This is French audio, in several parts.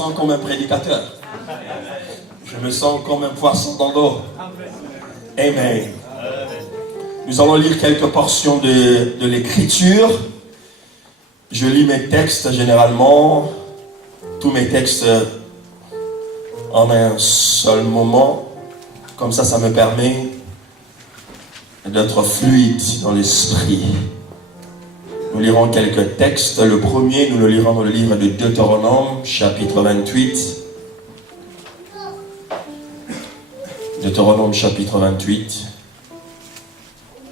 sens comme un prédicateur. Je me sens comme un poisson dans l'eau. Amen. Nous allons lire quelques portions de l'écriture. Je lis mes textes généralement, tous mes textes en un seul moment. Comme ça me permet d'être fluide dans l'esprit. Nous lirons quelques textes. Le premier, nous le lirons dans le livre de Deutéronome, chapitre 28. Deutéronome, chapitre 28,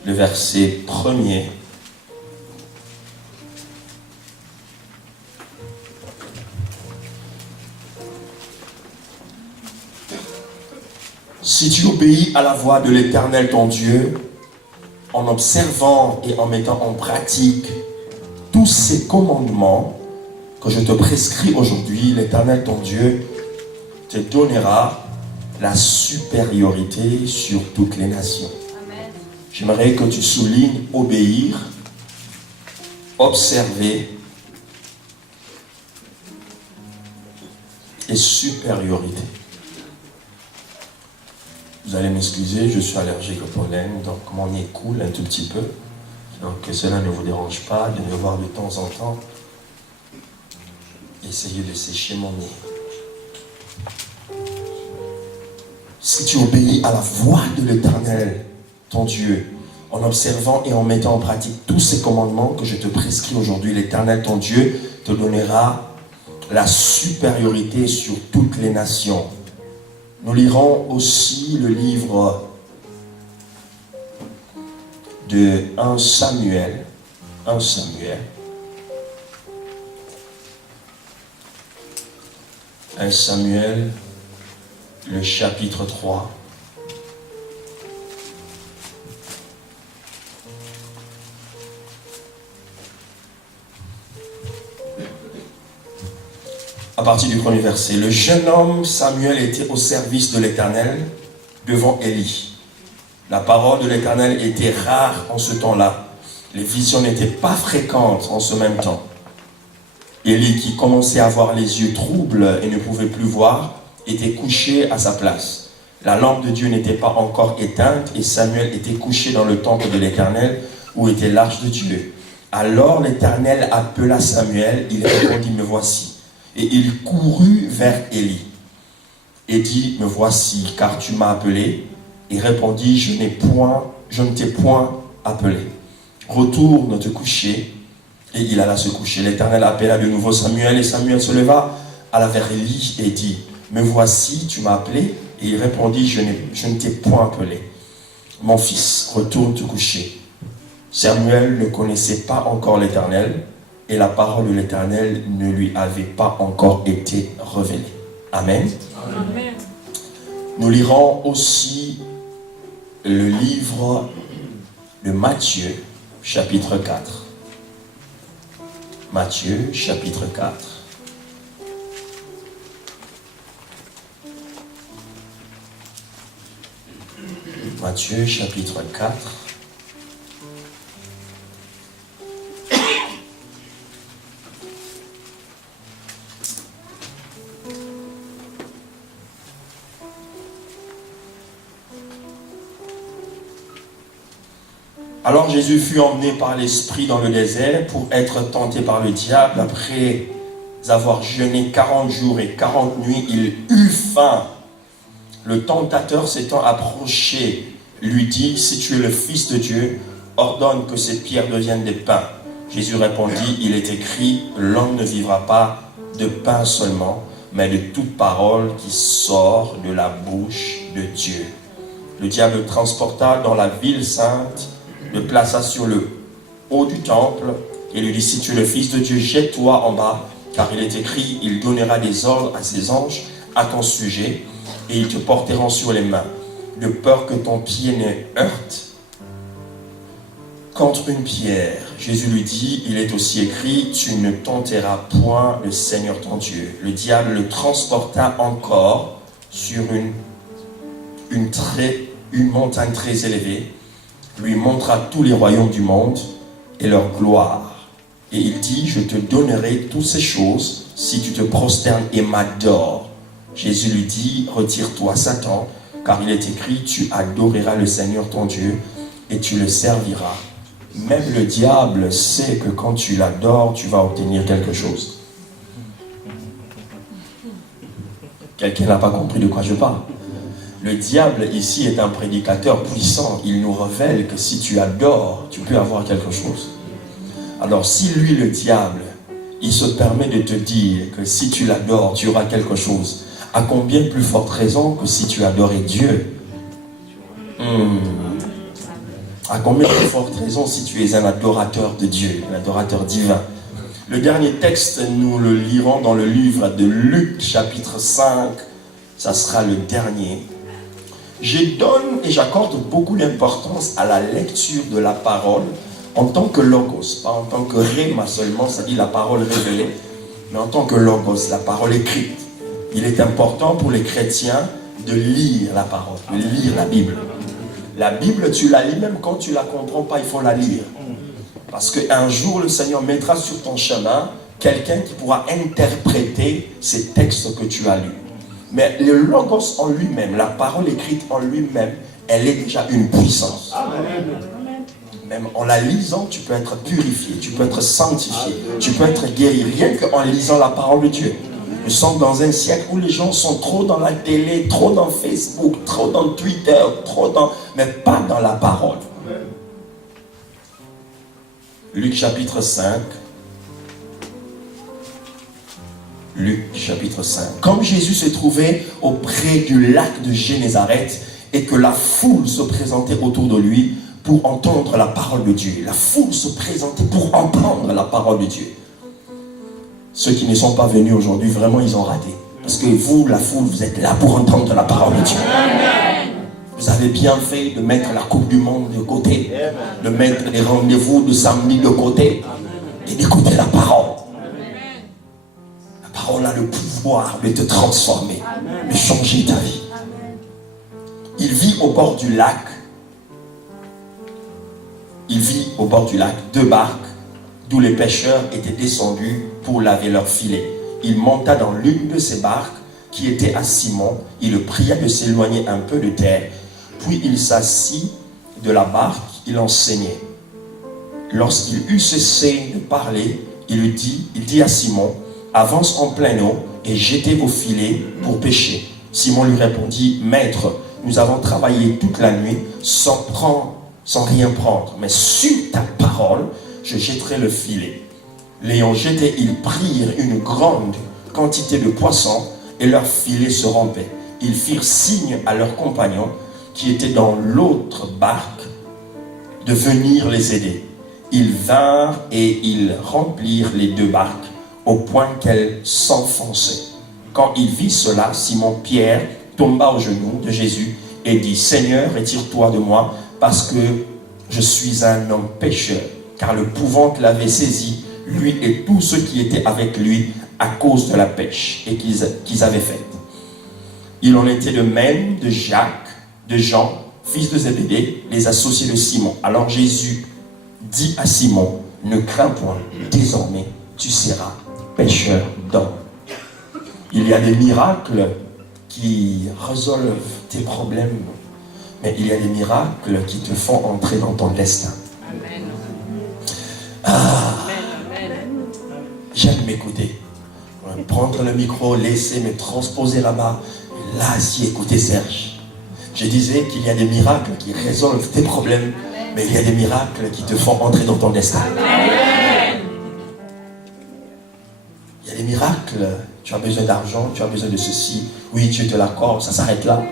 le verset 1er. Si tu obéis à la voix de l'Éternel ton Dieu, en observant et en mettant en pratique tous ces commandements que je te prescris aujourd'hui, l'Éternel ton Dieu te donnera la supériorité sur toutes les nations. Amen. J'aimerais que tu soulignes obéir, observer et supériorité. Vous allez m'excuser, je suis allergique au pollen, donc mon nez coule un tout petit peu. Donc que cela ne vous dérange pas de me voir de temps en temps. Essayez de sécher mon nez. Si tu obéis à la voix de l'Éternel, ton Dieu, en observant et en mettant en pratique tous ces commandements que je te prescris aujourd'hui, l'Éternel, ton Dieu, te donnera la supériorité sur toutes les nations. Nous lirons aussi le livre de 1 Samuel. 1 Samuel. 1 Samuel, le chapitre 3. À partir du premier verset, le jeune homme Samuel était au service de l'Éternel devant Élie. La parole de l'Éternel était rare en ce temps-là. Les visions n'étaient pas fréquentes en ce même temps. Élie, qui commençait à avoir les yeux troubles et ne pouvait plus voir, était couché à sa place. La lampe de Dieu n'était pas encore éteinte et Samuel était couché dans le temple de l'Éternel où était l'arche de Dieu. Alors l'Éternel appela Samuel, il répondit, me voici. Et il courut vers Élie et dit, me voici, car tu m'as appelé. Et répondit, je ne t'ai point appelé. Retourne te coucher. Et il alla se coucher. L'Éternel appela de nouveau Samuel et Samuel se leva, alla vers Élie et dit, me voici, tu m'as appelé. Et il répondit, je ne t'ai point appelé. Mon fils, retourne te coucher. Samuel ne connaissait pas encore l'Éternel et la parole de l'Éternel ne lui avait pas encore été révélée. Amen. Amen. Nous lirons aussi le livre de Matthieu, chapitre 4. Matthieu, chapitre 4. Matthieu, chapitre 4. Alors Jésus fut emmené par l'Esprit dans le désert pour être tenté par le diable. Après avoir jeûné 40 jours et 40 nuits, il eut faim. Le tentateur s'étant approché, lui dit, si tu es le Fils de Dieu, ordonne que ces pierres deviennent des pains. Jésus répondit, il est écrit, l'homme ne vivra pas de pain seulement, mais de toute parole qui sort de la bouche de Dieu. Le diable le transporta dans la ville sainte, le plaça sur le haut du temple et lui dit, si tu es le Fils de Dieu, jette-toi en bas, car il est écrit, il donnera des ordres à ses anges à ton sujet et ils te porteront sur les mains, de peur que ton pied ne heurte contre une pierre. Jésus lui dit, il est aussi écrit, tu ne tenteras point le Seigneur ton Dieu. Le diable le transporta encore sur une montagne très élevée, lui montra tous les royaumes du monde et leur gloire. Et il dit, je te donnerai toutes ces choses si tu te prosternes et m'adores. Jésus lui dit, retire-toi Satan, car il est écrit, tu adoreras le Seigneur ton Dieu et tu le serviras. Même le diable sait que quand tu l'adores, tu vas obtenir quelque chose. Quelqu'un n'a pas compris de quoi je parle. Le diable ici est un prédicateur puissant. Il nous révèle que si tu adores, tu peux avoir quelque chose. Alors si lui, le diable, il se permet de te dire que si tu l'adores, tu auras quelque chose, à combien plus forte raison que si tu adorais Dieu? À combien plus forte raison si tu es un adorateur de Dieu, un adorateur divin? Le dernier texte, nous le lirons dans le livre de Luc, chapitre 5. Ça sera le dernier. Je donne et j'accorde beaucoup d'importance à la lecture de la parole en tant que logos, pas en tant que rhéma seulement, ça dit la parole révélée, mais en tant que logos, la parole écrite. Il est important pour les chrétiens de lire la parole, de lire la Bible. La Bible, tu la lis même quand tu ne la comprends pas, il faut la lire. Parce qu'un jour, le Seigneur mettra sur ton chemin quelqu'un qui pourra interpréter ces textes que tu as lus. Mais le logos en lui-même, la parole écrite en lui-même, elle est déjà une puissance. Même en la lisant, tu peux être purifié, tu peux être sanctifié, tu peux être guéri, rien qu'en lisant la parole de Dieu. Nous sommes dans un siècle où les gens sont trop dans la télé, trop dans Facebook, trop dans Twitter, mais pas dans la parole. Luc chapitre 5. Luc chapitre 5. Comme Jésus se trouvait auprès du lac de Génézareth et que la foule se présentait autour de lui pour entendre la parole de Dieu. La foule se présentait pour entendre la parole de Dieu. Ceux qui ne sont pas venus aujourd'hui, vraiment, ils ont raté. Parce que vous, la foule, vous êtes là pour entendre la parole de Dieu. Vous avez bien fait de mettre la Coupe du Monde de côté, de mettre les rendez-vous de samedi de côté et d'écouter la parole. La parole a le pouvoir de te transformer, de changer ta vie. Il vit au bord du lac. Il vit au bord du lac 2 barques d'où les pêcheurs étaient descendus pour laver leurs filets. Il monta dans l'une de ces barques qui était à Simon. Il le pria de s'éloigner un peu de terre. Puis il s'assit de la barque, il enseignait. Lorsqu'il eut cessé de parler, il dit à Simon, avance en pleine eau et jetez vos filets pour pêcher. Simon lui répondit, Maître, nous avons travaillé toute la nuit sans rien prendre, mais sur ta parole, je jetterai le filet. L'ayant jeté, ils prirent une grande quantité de poissons et leur filet se rompait. Ils firent signe à leurs compagnons qui étaient dans l'autre barque de venir les aider. Ils vinrent et ils remplirent les 2 barques au point qu'elles s'enfonçaient. Quand il vit cela, Simon-Pierre tomba aux genoux de Jésus et dit, Seigneur, retire-toi de moi parce que je suis un homme pécheur. Car l'épouvante l'avait saisi, lui et tous ceux qui étaient avec lui, à cause de la pêche et qu'ils avaient faite. Il en était de même de Jacques, de Jean, fils de Zébédée, les associés de Simon. Alors Jésus dit à Simon, ne crains point, désormais tu seras pêcheur d'hommes. Il y a des miracles qui résolvent tes problèmes, mais il y a des miracles qui te font entrer dans ton destin. J'aime m'écouter. Prendre le micro, laisser me transposer là-bas. Là, si écouter Serge. Je disais qu'il y a des miracles qui résolvent tes problèmes, mais il y a des miracles qui te font entrer dans ton destin. Il y a des miracles. Tu as besoin d'argent, tu as besoin de ceci. Oui, Dieu te l'accorde, ça s'arrête là.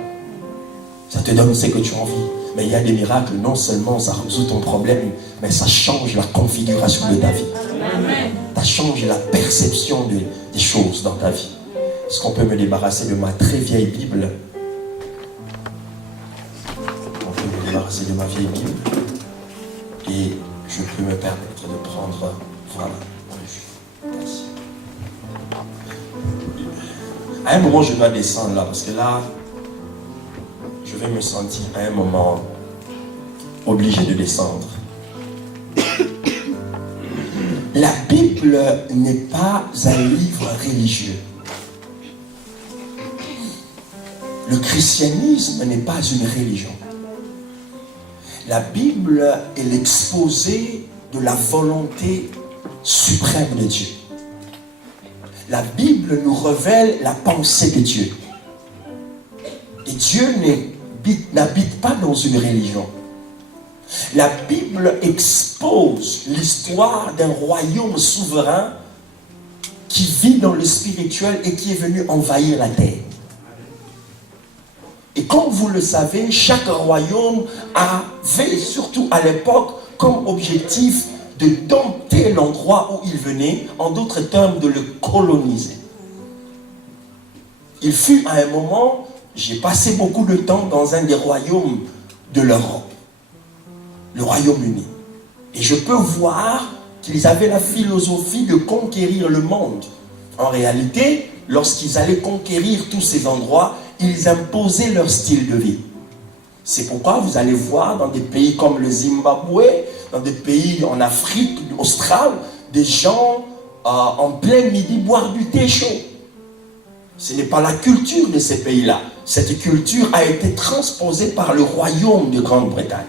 Ça te donne ce que tu as envie. Mais il y a des miracles, non seulement ça résout ton problème, mais ça change la configuration de ta vie. Ça change la perception des choses dans ta vie. Est-ce qu'on peut me débarrasser de ma très vieille Bible? On peut me débarrasser de ma vieille Bible. Et je peux me permettre de prendre... Voilà. Merci. À un moment, je dois descendre là, parce que là, je vais me sentir à un moment obligé de descendre. La Bible n'est pas un livre religieux. Le christianisme n'est pas une religion. La Bible est l'exposé de la volonté suprême de Dieu. La Bible nous révèle la pensée de Dieu. Et Dieu n'habite pas dans une religion. La Bible expose l'histoire d'un royaume souverain qui vit dans le spirituel et qui est venu envahir la terre. Et comme vous le savez, chaque royaume avait, surtout à l'époque, comme objectif de dompter l'endroit où il venait, en d'autres termes, de le coloniser. Il fut à un moment, j'ai passé beaucoup de temps dans un des royaumes de l'Europe, le Royaume-Uni. Et je peux voir qu'ils avaient la philosophie de conquérir le monde. En réalité, lorsqu'ils allaient conquérir tous ces endroits, ils imposaient leur style de vie. C'est pourquoi vous allez voir dans des pays comme le Zimbabwe, dans des pays en Afrique australe, des gens en plein midi boire du thé chaud. Ce n'est pas la culture de ces pays-là. Cette culture a été transposée par le royaume de Grande-Bretagne.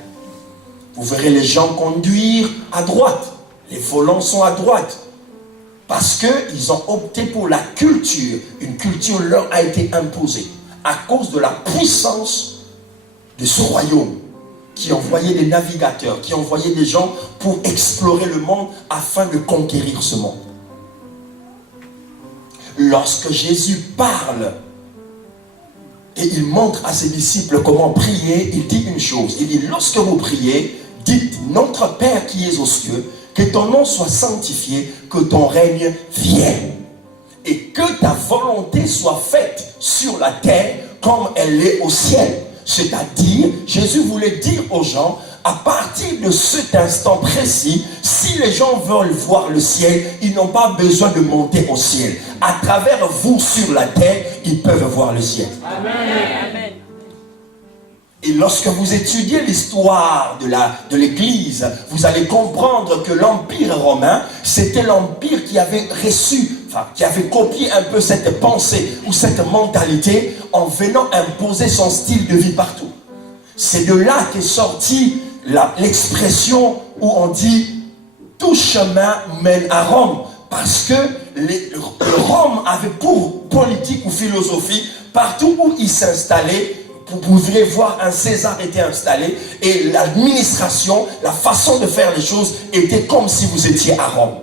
Vous verrez les gens conduire à droite. Les volants sont à droite. Parce qu'ils ont opté pour la culture. Une culture leur a été imposée à cause de la puissance de ce royaume qui envoyait des navigateurs, qui envoyait des gens pour explorer le monde afin de conquérir ce monde. Lorsque Jésus parle et il montre à ses disciples comment prier, il dit une chose. Il dit, lorsque vous priez, dites, notre Père qui es aux cieux, que ton nom soit sanctifié, que ton règne vienne. Et que ta volonté soit faite sur la terre comme elle est au ciel. C'est-à-dire, Jésus voulait dire aux gens, à partir de cet instant précis, si les gens veulent voir le ciel, ils n'ont pas besoin de monter au ciel. À travers vous sur la terre, ils peuvent voir le ciel. Amen. Et lorsque vous étudiez l'histoire de l'Église, vous allez comprendre que l'Empire romain, c'était l'Empire qui avait qui avait copié un peu cette pensée ou cette mentalité en venant imposer son style de vie partout. C'est de là qu'est sortie l'expression où on dit « tout chemin mène à Rome ». Parce que Rome avait pour politique ou philosophie, partout où il s'installait, vous pouvez voir un César était installé et l'administration, la façon de faire les choses était comme si vous étiez à Rome.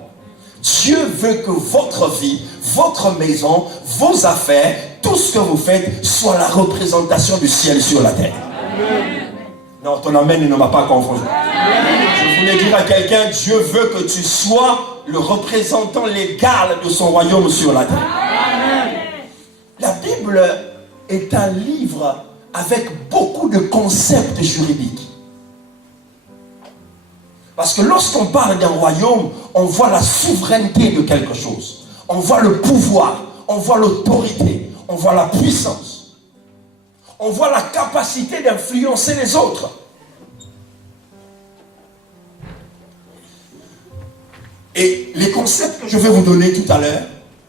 Dieu veut que votre vie, votre maison, vos affaires, tout ce que vous faites soit la représentation du ciel sur la terre. Amen. Non, ton amen ne m'a pas confondu. Je voulais dire à quelqu'un, Dieu veut que tu sois le représentant légal de son royaume sur la terre. Amen. La Bible est un livre avec beaucoup de concepts juridiques. Parce que lorsqu'on parle d'un royaume, on voit la souveraineté de quelque chose. On voit le pouvoir, on voit l'autorité, on voit la puissance. On voit la capacité d'influencer les autres. Et les concepts que je vais vous donner tout à l'heure,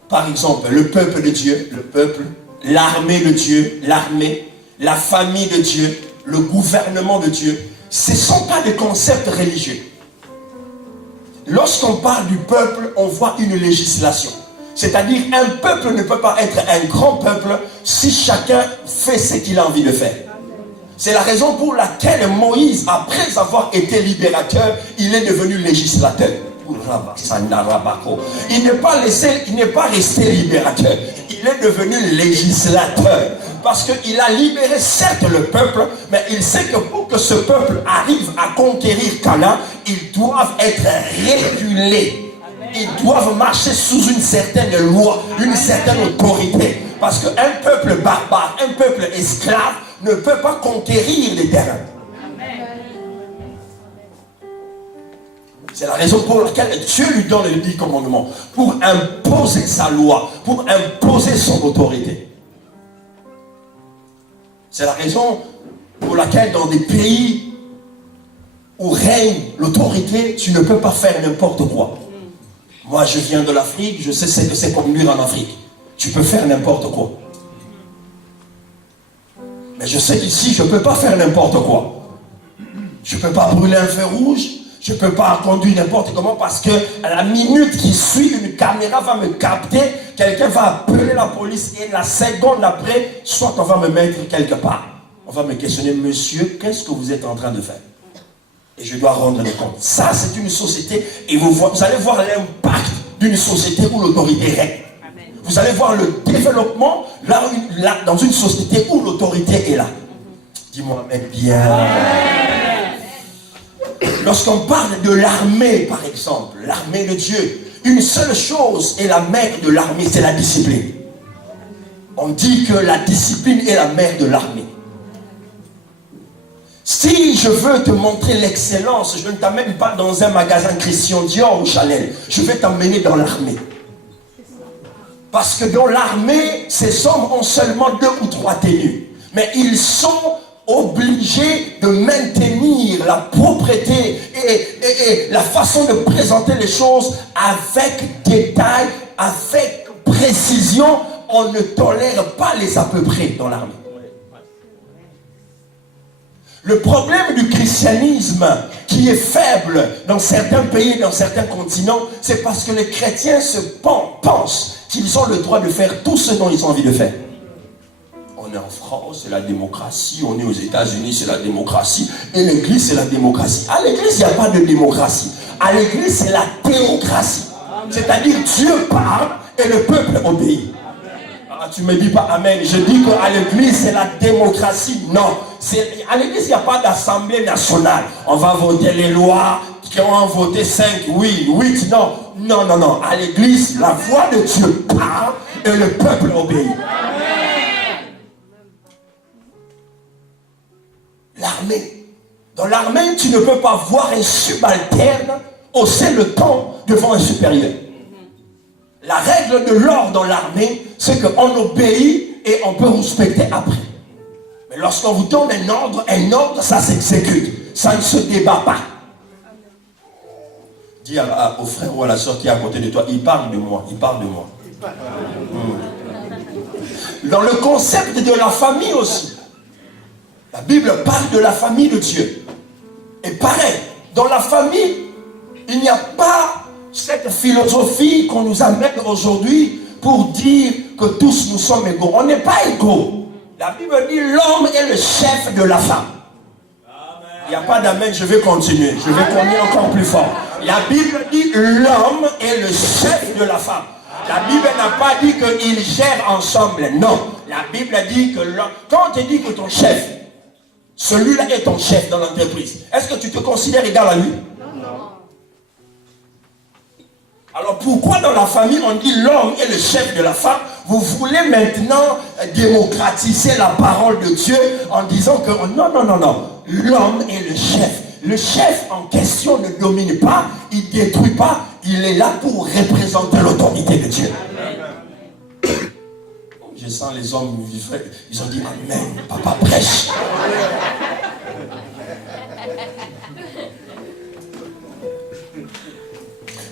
par exemple, le peuple de Dieu, le peuple, l'armée de Dieu, l'armée, la famille de Dieu, le gouvernement de Dieu, ce ne sont pas des concepts religieux. Lorsqu'on parle du peuple, on voit une législation. C'est-à-dire, un peuple ne peut pas être un grand peuple si chacun fait ce qu'il a envie de faire. C'est la raison pour laquelle Moïse, après avoir été libérateur, il est devenu législateur. Il n'est pas resté libérateur. Il est devenu législateur. Parce qu'il a libéré certes le peuple, mais il sait que pour que ce peuple arrive à conquérir Canaan, ils doivent être régulés. Ils doivent marcher sous une certaine loi, une certaine autorité. Parce qu'un peuple barbare, un peuple esclave, ne peut pas conquérir les terrains. C'est la raison pour laquelle Dieu lui donne les 10 commandements. Pour imposer sa loi, pour imposer son autorité. C'est la raison pour laquelle dans des pays où règne l'autorité, tu ne peux pas faire n'importe quoi. Moi, je viens de l'Afrique, je sais ce que c'est conduire en Afrique. Tu peux faire n'importe quoi. Mais je sais qu'ici, je ne peux pas faire n'importe quoi. Je ne peux pas brûler un feu rouge. Je ne peux pas conduire n'importe comment parce que à la minute qui suit, une caméra va me capter. Quelqu'un va appeler la police et la seconde après, soit on va me mettre quelque part. On va me questionner, monsieur, qu'est-ce que vous êtes en train de faire? Et je dois rendre le compte. Ça, c'est une société et vous allez voir l'impact d'une société où l'autorité règne. Vous allez voir le développement là, dans une société où l'autorité est là. Dis-moi, mec, bien. Lorsqu'on parle de l'armée, par exemple, l'armée de Dieu, une seule chose est la mère de l'armée, c'est la discipline. On dit que la discipline est la mère de l'armée. Si je veux te montrer l'excellence, je ne t'amène pas dans un magasin Christian Dior ou Chanel. Je vais t'emmener dans l'armée. Parce que dans l'armée, ces hommes ont seulement 2 ou 3 tenues. Mais ils sont obligés de maintenir la propreté et la façon de présenter les choses avec détail, avec précision. On ne tolère pas les à peu près dans l'armée. Le problème du christianisme qui est faible dans certains pays, dans certains continents, c'est parce que les chrétiens pensent qu'ils ont le droit de faire tout ce dont ils ont envie de faire. On est en France, c'est la démocratie. On est aux États-Unis, c'est la démocratie. Et l'église, c'est la démocratie. À l'église, il n'y a pas de démocratie. À l'église, c'est la théocratie. C'est-à-dire Dieu parle et le peuple obéit. Ah, tu ne me dis pas amen. Je dis qu'à l'église, c'est la démocratie. Non. À l'église, il n'y a pas d'assemblée nationale. On va voter les lois qui ont voté 5, oui, 8. Non. Non, non, non. À l'église, la voix de Dieu parle et le peuple obéit. L'armée. Dans l'armée, tu ne peux pas voir un subalterne hausser le ton devant un supérieur. La règle de l'ordre dans l'armée, c'est qu'on obéit et on peut respecter après. Mais lorsqu'on vous donne un ordre, ça s'exécute. Ça ne se débat pas. Dis au frère ou à la soeur qui est à côté de toi, il parle de moi, il parle de moi. Dans le concept de la famille aussi, la Bible parle de la famille de Dieu. Et pareil, dans la famille, il n'y a pas cette philosophie qu'on nous amène aujourd'hui pour dire que tous nous sommes égaux. On n'est pas égaux. La Bible dit l'homme est le chef de la femme. Il n'y a pas d'amen, je vais continuer. Je vais continuer encore plus fort. La Bible dit l'homme est le chef de la femme. La Bible n'a pas dit qu'ils gèrent ensemble. Non. La Bible dit que quand on te dit que ton chef, celui-là est ton chef dans l'entreprise, est-ce que tu te considères égal à lui? Alors pourquoi dans la famille on dit l'homme est le chef de la femme? Vous voulez maintenant démocratiser la parole de Dieu en disant que non, non, non, non. L'homme est le chef. Le chef en question ne domine pas, il ne détruit pas, il est là pour représenter l'autorité de Dieu. Je sens les hommes, ils ont dit amen, papa prêche.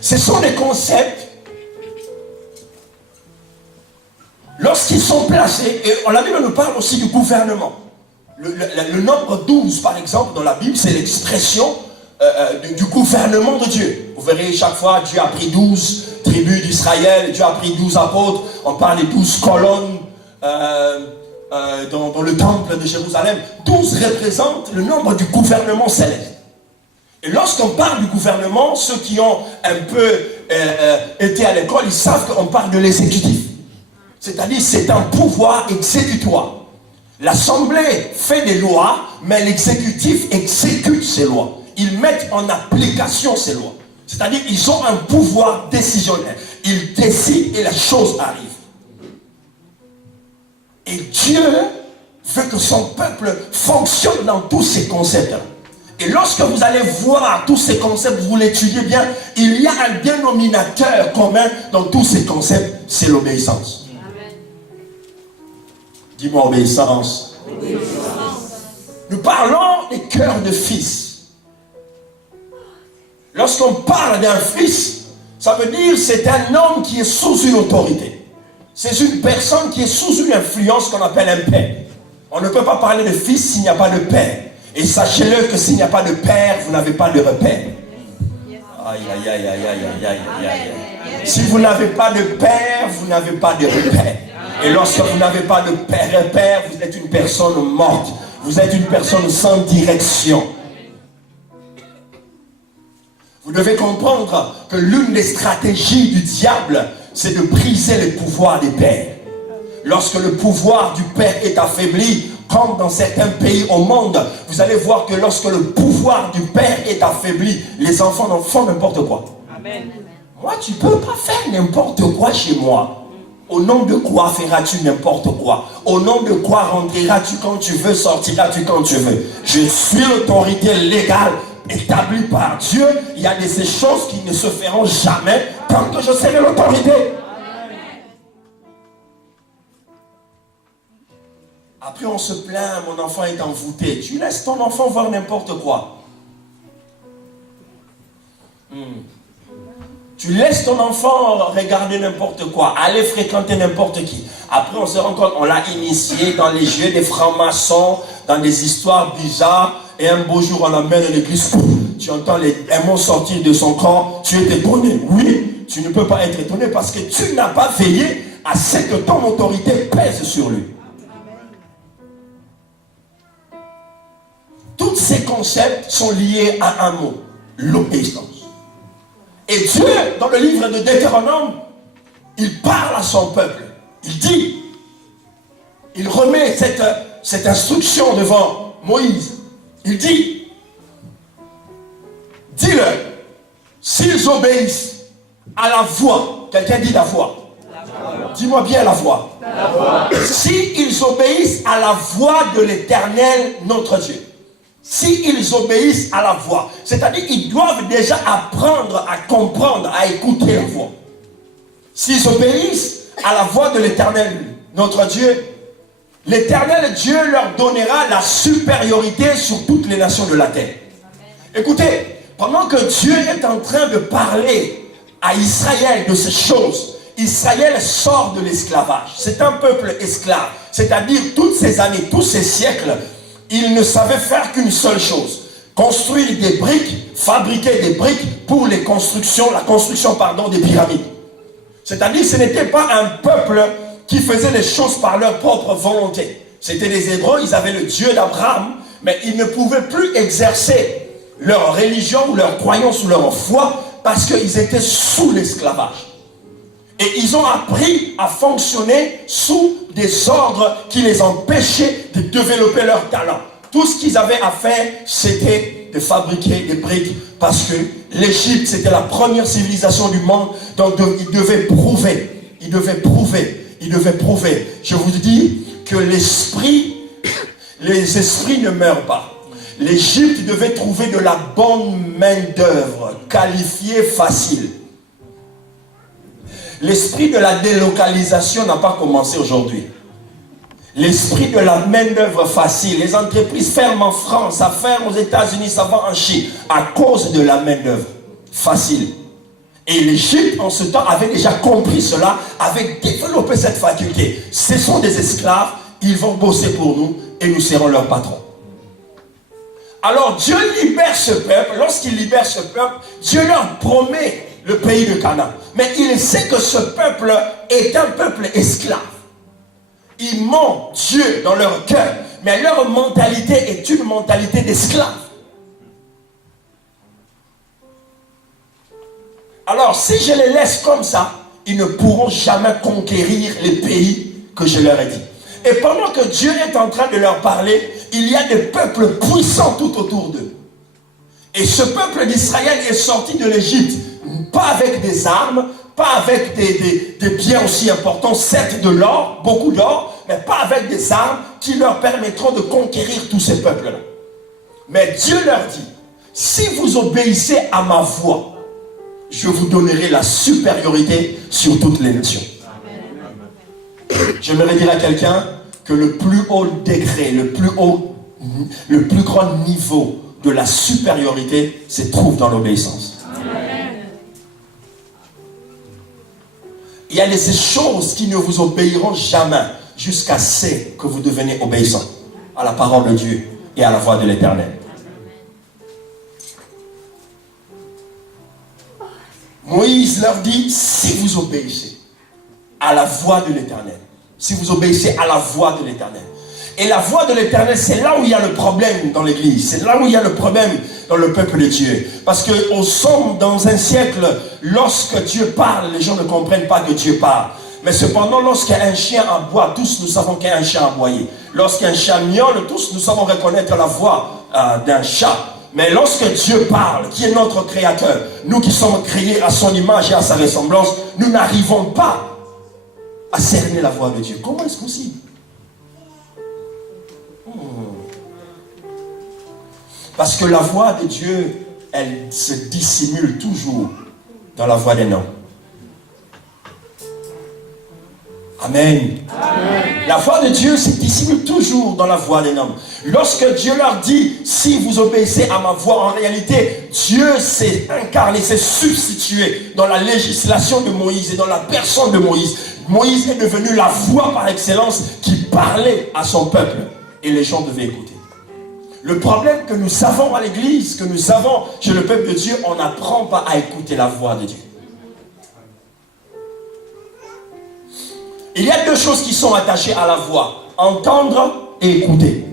Ce sont des concepts, lorsqu'ils sont placés, et la Bible nous parle aussi du gouvernement. Le nombre 12, par exemple, dans la Bible, c'est l'expression du gouvernement de Dieu. Vous verrez, chaque fois, Dieu a pris 12 tribus d'Israël, Dieu a pris 12 apôtres, on parle des 12 colonnes dans le temple de Jérusalem. 12 représentent le nombre du gouvernement céleste. Et lorsqu'on parle du gouvernement, ceux qui ont un peu été à l'école, ils savent qu'on parle de l'exécutif. C'est-à-dire c'est un pouvoir exécutoire. L'Assemblée fait des lois, mais l'exécutif exécute ces lois. Ils mettent en application ces lois. C'est-à-dire qu'ils ont un pouvoir décisionnel. Ils décident et la chose arrive. Et Dieu veut que son peuple fonctionne dans tous ces concepts-là. Et lorsque vous allez voir tous ces concepts, vous l'étudiez bien, il y a un dénominateur commun dans tous ces concepts, c'est l'obéissance. Dis-moi obéissance. Nous parlons des cœurs de fils. Lorsqu'on parle d'un fils, Ça veut dire c'est un homme qui est sous une autorité. C'est une personne qui est sous une influence qu'on appelle un père. On ne peut pas parler de fils s'il n'y a pas de père. Et sachez-le que s'il n'y a pas de père, vous n'avez pas de repère. Aïe, aïe, aïe, aïe, aïe, aïe, aïe, aïe. Si vous n'avez pas de père, vous n'avez pas de repère. Et lorsque vous n'avez pas de repère, vous êtes une personne morte. Vous êtes une personne sans direction. Vous devez comprendre que l'une des stratégies du diable, c'est de briser le pouvoir des pères. Lorsque le pouvoir du père est affaibli, comme dans certains pays au monde, vous allez voir que lorsque le pouvoir du père est affaibli, les enfants n'en font n'importe quoi. Amen. Moi, tu ne peux pas faire n'importe quoi chez moi. Au nom de quoi feras-tu n'importe quoi? Au nom de quoi rentreras-tu quand tu veux, sortiras-tu quand tu veux? Je suis l'autorité légale établie par Dieu. Il y a de ces choses qui ne se feront jamais tant que je serai l'autorité. Après on se plaint, mon enfant est envoûté. Tu laisses ton enfant voir n'importe quoi. Tu laisses ton enfant regarder n'importe quoi, aller fréquenter n'importe qui. Après on se rend compte, on l'a initié dans les jeux des francs-maçons, dans des histoires bizarres. Et un beau jour on l'amène à l'église, tu entends les démons sortir de son corps, tu es étonné. Oui, tu ne peux pas être étonné parce que tu n'as pas veillé à ce que ton autorité pèse sur lui. Tous ces concepts sont liés à un mot, l'obéissance. Et Dieu, dans le livre de Deutéronome, il parle à son peuple. Il dit, il remet cette instruction devant Moïse. Il dit, dis-leur, s'ils obéissent à la voix, quelqu'un dit la voix. Dis-moi bien la voix. S'ils obéissent à la voix de l'Éternel, notre Dieu. S'ils obéissent à la voix, c'est-à-dire qu'ils doivent déjà apprendre à comprendre, à écouter la voix. S'ils obéissent à la voix de l'Éternel, notre Dieu, l'Éternel Dieu leur donnera la supériorité sur toutes les nations de la terre. Écoutez, pendant que Dieu est en train de parler à Israël de ces choses, Israël sort de l'esclavage. C'est un peuple esclave, c'est-à-dire toutes ces années, tous ces siècles, il ne savait faire qu'une seule chose, construire des briques, fabriquer des briques pour la construction des pyramides. C'est-à-dire ce n'était pas un peuple qui faisait les choses par leur propre volonté. C'était les Hébreux, ils avaient le Dieu d'Abraham, mais ils ne pouvaient plus exercer leur religion ou leur croyance ou leur foi parce qu'ils étaient sous l'esclavage. Et ils ont appris à fonctionner sous des ordres qui les empêchaient de développer leur talent. Tout ce qu'ils avaient à faire, c'était de fabriquer des briques. Parce que l'Égypte, c'était la première civilisation du monde. Donc ils devaient prouver. Ils devaient prouver. Je vous dis que les esprits ne meurent pas. L'Égypte devait trouver de la bonne main-d'œuvre, qualifiée, facile. L'esprit de la délocalisation n'a pas commencé aujourd'hui. L'esprit de la main-d'œuvre facile. Les entreprises ferment en France, ça ferme aux États-Unis, ça va en Chine, à cause de la main-d'œuvre facile. Et l'Égypte, en ce temps, avait déjà compris cela, avait développé cette faculté. Ce sont des esclaves, ils vont bosser pour nous et nous serons leurs patrons. Alors Dieu libère ce peuple. Lorsqu'il libère ce peuple, Dieu leur promet le pays de Canaan. Mais il sait que ce peuple est un peuple esclave. Ils mentent Dieu dans leur cœur, mais leur mentalité est une mentalité d'esclave. Alors si je les laisse comme ça, ils ne pourront jamais conquérir les pays que je leur ai dit. Et pendant que Dieu est en train de leur parler, il y a des peuples puissants tout autour d'eux. Et ce peuple d'Israël est sorti de l'Égypte, pas avec des armes, pas avec des biens aussi importants, certes de l'or, beaucoup d'or, mais pas avec des armes qui leur permettront de conquérir tous ces peuples-là. Mais Dieu leur dit, si vous obéissez à ma voix, je vous donnerai la supériorité sur toutes les nations. J'aimerais dire à quelqu'un que le plus haut degré, le plus grand niveau de la supériorité se trouve dans l'obéissance. Il y a de ces choses qui ne vous obéiront jamais jusqu'à ce que vous deveniez obéissants à la parole de Dieu et à la voix de l'Éternel. Moïse leur dit, si vous obéissez à la voix de l'Éternel, si vous obéissez à la voix de l'Éternel. Et la voix de l'Éternel, c'est là où il y a le problème dans l'Église. C'est là où il y a le problème dans le peuple de Dieu. Parce qu'on sommes dans un siècle, lorsque Dieu parle, les gens ne comprennent pas que Dieu parle. Mais cependant, lorsqu'un chien aboie, tous nous savons qu'il y a un chien aboyé. Lorsqu'un chat miaule, tous nous savons reconnaître la voix d'un chat. Mais lorsque Dieu parle, qui est notre créateur, nous qui sommes créés à son image et à sa ressemblance, nous n'arrivons pas à cerner la voix de Dieu. Comment est-ce possible? Parce que la voix de Dieu, elle se dissimule toujours dans la voix d'un homme. Amen. Amen. La voix de Dieu se dissimule toujours dans la voix d'un homme. Lorsque Dieu leur dit, si vous obéissez à ma voix, en réalité, Dieu s'est incarné, s'est substitué dans la législation de Moïse et dans la personne de Moïse. Moïse est devenu la voix par excellence qui parlait à son peuple. Et les gens devaient écouter. Le problème que nous avons à l'église, que nous avons chez le peuple de Dieu, on n'apprend pas à écouter la voix de Dieu. Il y a deux choses qui sont attachées à la voix. Entendre et écouter.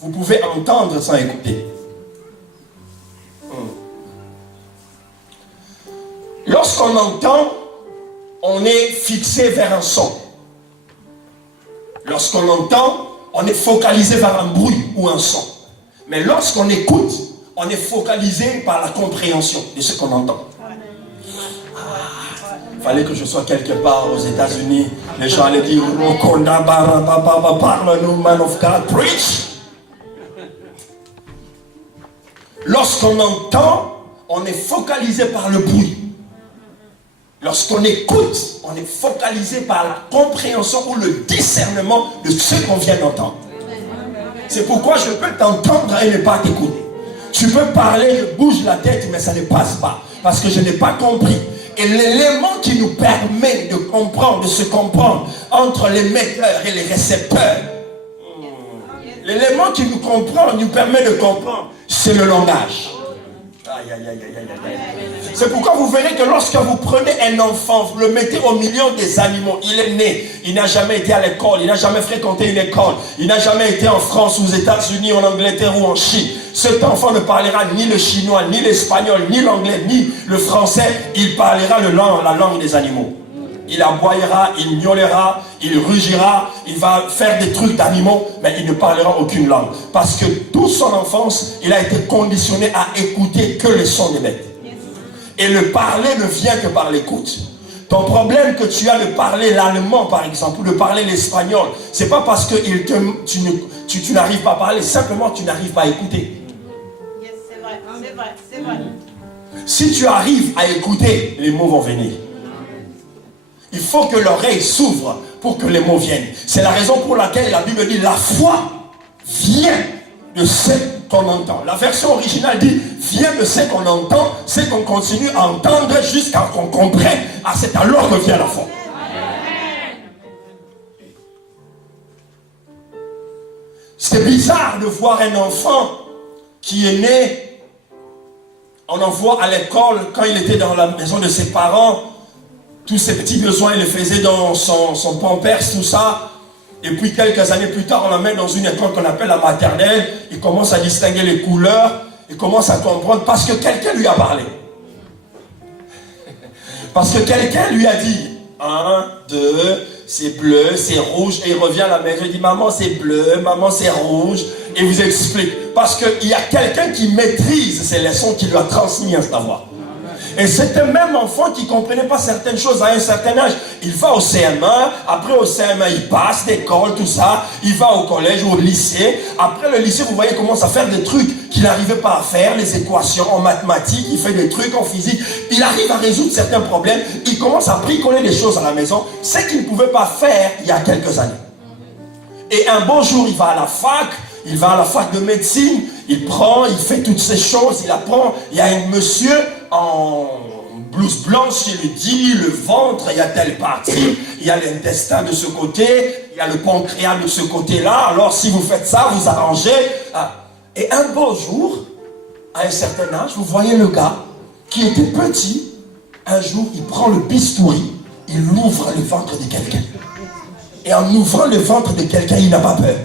Vous pouvez entendre sans écouter. Lorsqu'on entend, on est fixé vers un son. Lorsqu'on entend, on est focalisé vers un bruit ou un son. Mais lorsqu'on écoute, on est focalisé par la compréhension de ce qu'on entend. Il fallait que je sois quelque part aux États-Unis. Les gens allaient dire, parle-nous, man of God, preach. Lorsqu'on entend, on est focalisé par le bruit. Lorsqu'on écoute, on est focalisé par la compréhension ou le discernement de ce qu'on vient d'entendre. C'est pourquoi je peux t'entendre et ne pas t'écouter. Tu peux parler, je bouge la tête, mais ça ne passe pas. Parce que je n'ai pas compris. Et l'élément qui nous permet de comprendre, de se comprendre entre l'émetteur et les récepteurs, l'élément qui nous comprend, nous permet de comprendre, c'est le langage. Aïe, aïe, aïe, aïe, aïe, aïe. C'est pourquoi vous verrez que lorsque vous prenez un enfant, vous le mettez au milieu des animaux, il est né, il n'a jamais été à l'école, il n'a jamais fréquenté une école, il n'a jamais été en France, aux États-Unis, en Angleterre ou en Chine. Cet enfant ne parlera ni le chinois, ni l'espagnol, ni l'anglais, ni le français, il parlera la langue des animaux. Il aboyera, il miaulera, il rugira, il va faire des trucs d'animaux, mais il ne parlera aucune langue. Parce que toute son enfance, il a été conditionné à écouter que les sons des bêtes. Et le parler ne vient que par l'écoute. Ton problème que tu as de parler l'allemand, par exemple, ou de parler l'espagnol, c'est pas parce que tu n'arrives pas à parler, simplement tu n'arrives pas à écouter. Yes, c'est vrai, c'est vrai, c'est vrai. Si tu arrives à écouter, les mots vont venir. Il faut que l'oreille s'ouvre pour que les mots viennent. C'est la raison pour laquelle la Bible dit la foi vient de ce qu'on entend. La version originale dit vient de ce qu'on entend, c'est qu'on continue à entendre jusqu'à qu'on comprenne. Ah, c'est alors que vient la foi. C'est bizarre de voir un enfant qui est né, on envoie à l'école quand il était dans la maison de ses parents. Tous ses petits besoins, il les faisait dans son pampers, tout ça. Et puis quelques années plus tard, on l'emmène dans une école qu'on appelle la maternelle. Il commence à distinguer les couleurs. Il commence à comprendre parce que quelqu'un lui a parlé. Parce que quelqu'un lui a dit 1, 2, c'est bleu, c'est rouge. Et il revient à la maison, il dit maman c'est bleu, maman c'est rouge. Et il vous explique. Parce qu'il y a quelqu'un qui maîtrise ces leçons qu'il lui a transmis à savoir. Et c'est un même enfant qui ne comprenait pas certaines choses à un certain âge. Il va au CM1, après au CM1, il passe d'école, tout ça. Il va au collège ou au lycée. Après le lycée, vous voyez, il commence à faire des trucs qu'il n'arrivait pas à faire, les équations en mathématiques, il fait des trucs en physique. Il arrive à résoudre certains problèmes. Il commence à bricoler des choses à la maison, ce qu'il ne pouvait pas faire il y a quelques années. Et un beau jour, il va à la fac. Il va à la fac de médecine, il fait toutes ces choses, il apprend. Il y a un monsieur en blouse blanche, il lui dit le ventre, il y a telle partie, il y a l'intestin de ce côté, il y a le pancréas de ce côté-là. Alors si vous faites ça, vous arrangez. Et un beau jour, à un certain âge, vous voyez le gars qui était petit. Un jour, il prend le bistouri, il ouvre le ventre de quelqu'un. Et en ouvrant le ventre de quelqu'un, il n'a pas peur.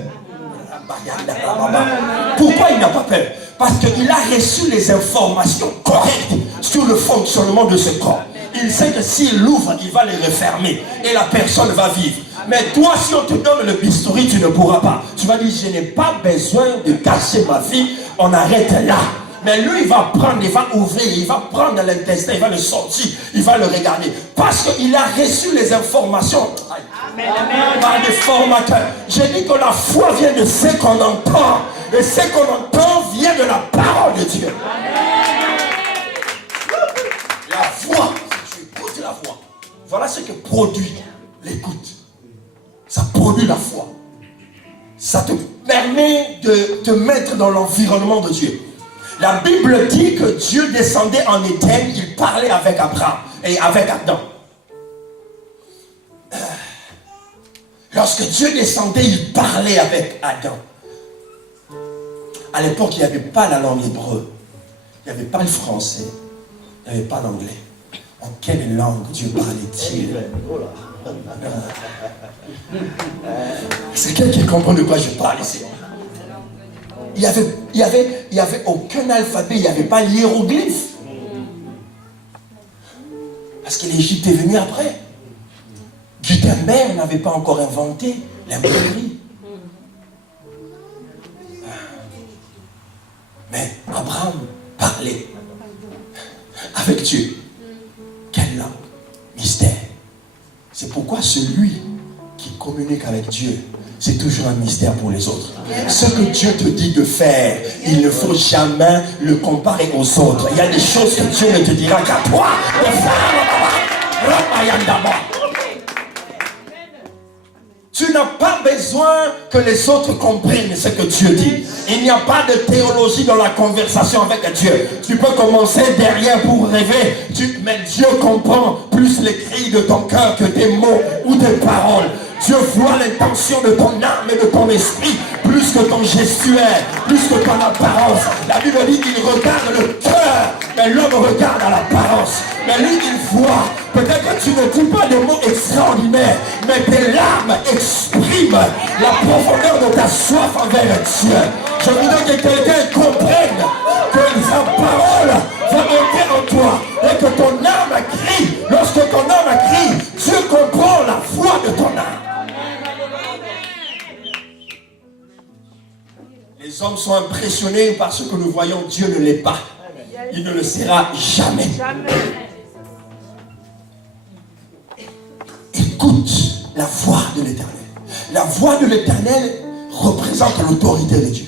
Pourquoi il n'a pas peur? Parce qu'il a reçu les informations correctes sur le fonctionnement de ce corps. Il sait que s'il l'ouvre, il va le refermer et la personne va vivre. Mais toi, si on te donne le bistouri, tu ne pourras pas. Tu vas dire, je n'ai pas besoin de cacher ma vie, on arrête là. Mais lui, il va prendre, il va ouvrir, il va prendre l'intestin, il va le sortir, il va le regarder. Parce qu'il a reçu les informations par des formateurs. J'ai dit que la foi vient de ce qu'on entend. Et ce qu'on entend vient de la parole de Dieu. La voix, si tu écoutes la voix, voilà ce que produit l'écoute. Ça produit la foi. Ça te permet de te mettre dans l'environnement de Dieu. La Bible dit que Dieu descendait en Éden, il parlait avec Abraham et avec Adam. Lorsque Dieu descendait, il parlait avec Adam. À l'époque, il n'y avait pas la langue hébreu, il n'y avait pas le français, il n'y avait pas l'anglais. En quelle langue Dieu parlait-il? C'est quelqu'un qui comprend de quoi je parle ici. Il n'y avait aucun alphabet, il n'y avait pas l'hiéroglyphe. Parce que l'Égypte est venue après. Gutenberg n'avait pas encore inventé l'imprimerie. Mais Abraham parlait avec Dieu. Quelle langue? Mystère. C'est pourquoi celui qui communique avec Dieu, c'est toujours un mystère pour les autres. Ce que Dieu te dit de faire, il ne faut jamais le comparer aux autres. Il y a des choses que Dieu ne te dira qu'à toi de faire. Tu n'as pas besoin que les autres comprennent ce que Dieu dit. Il n'y a pas de théologie dans la conversation avec Dieu. Tu peux commencer derrière pour rêver, mais Dieu comprend plus les cris de ton cœur que tes mots ou tes paroles. Dieu voit l'intention de ton âme et de ton esprit plus que ton gestuaire, plus que ton apparence. La Bible dit qu'il regarde le cœur, mais l'homme regarde à l'apparence. Mais lui, il voit. Peut-être que tu ne dis pas des mots extraordinaires, mais tes larmes expriment la profondeur de ta soif envers Dieu. Je voudrais que quelqu'un comprenne que sa parole va monter en toi et que ton âme crie. Lorsque ton âme crie, Dieu comprend la voix de ton âme. Les hommes sont impressionnés par ce que nous voyons. Dieu ne l'est pas. Il ne le sera jamais. Écoute la voix de l'Éternel. La voix de l'Éternel représente l'autorité de Dieu.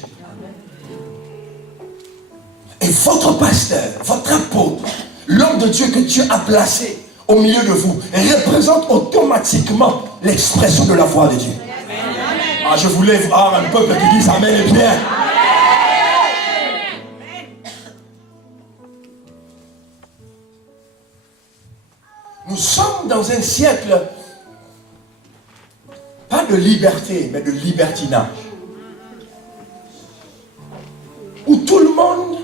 Et votre pasteur, votre apôtre, l'homme de Dieu que Dieu a placé au milieu de vous, représente automatiquement l'expression de la voix de Dieu. Ah, je voulais voir un peuple qui dit amen et bien. Nous sommes dans un siècle, pas de liberté, mais de libertinage. Où tout le monde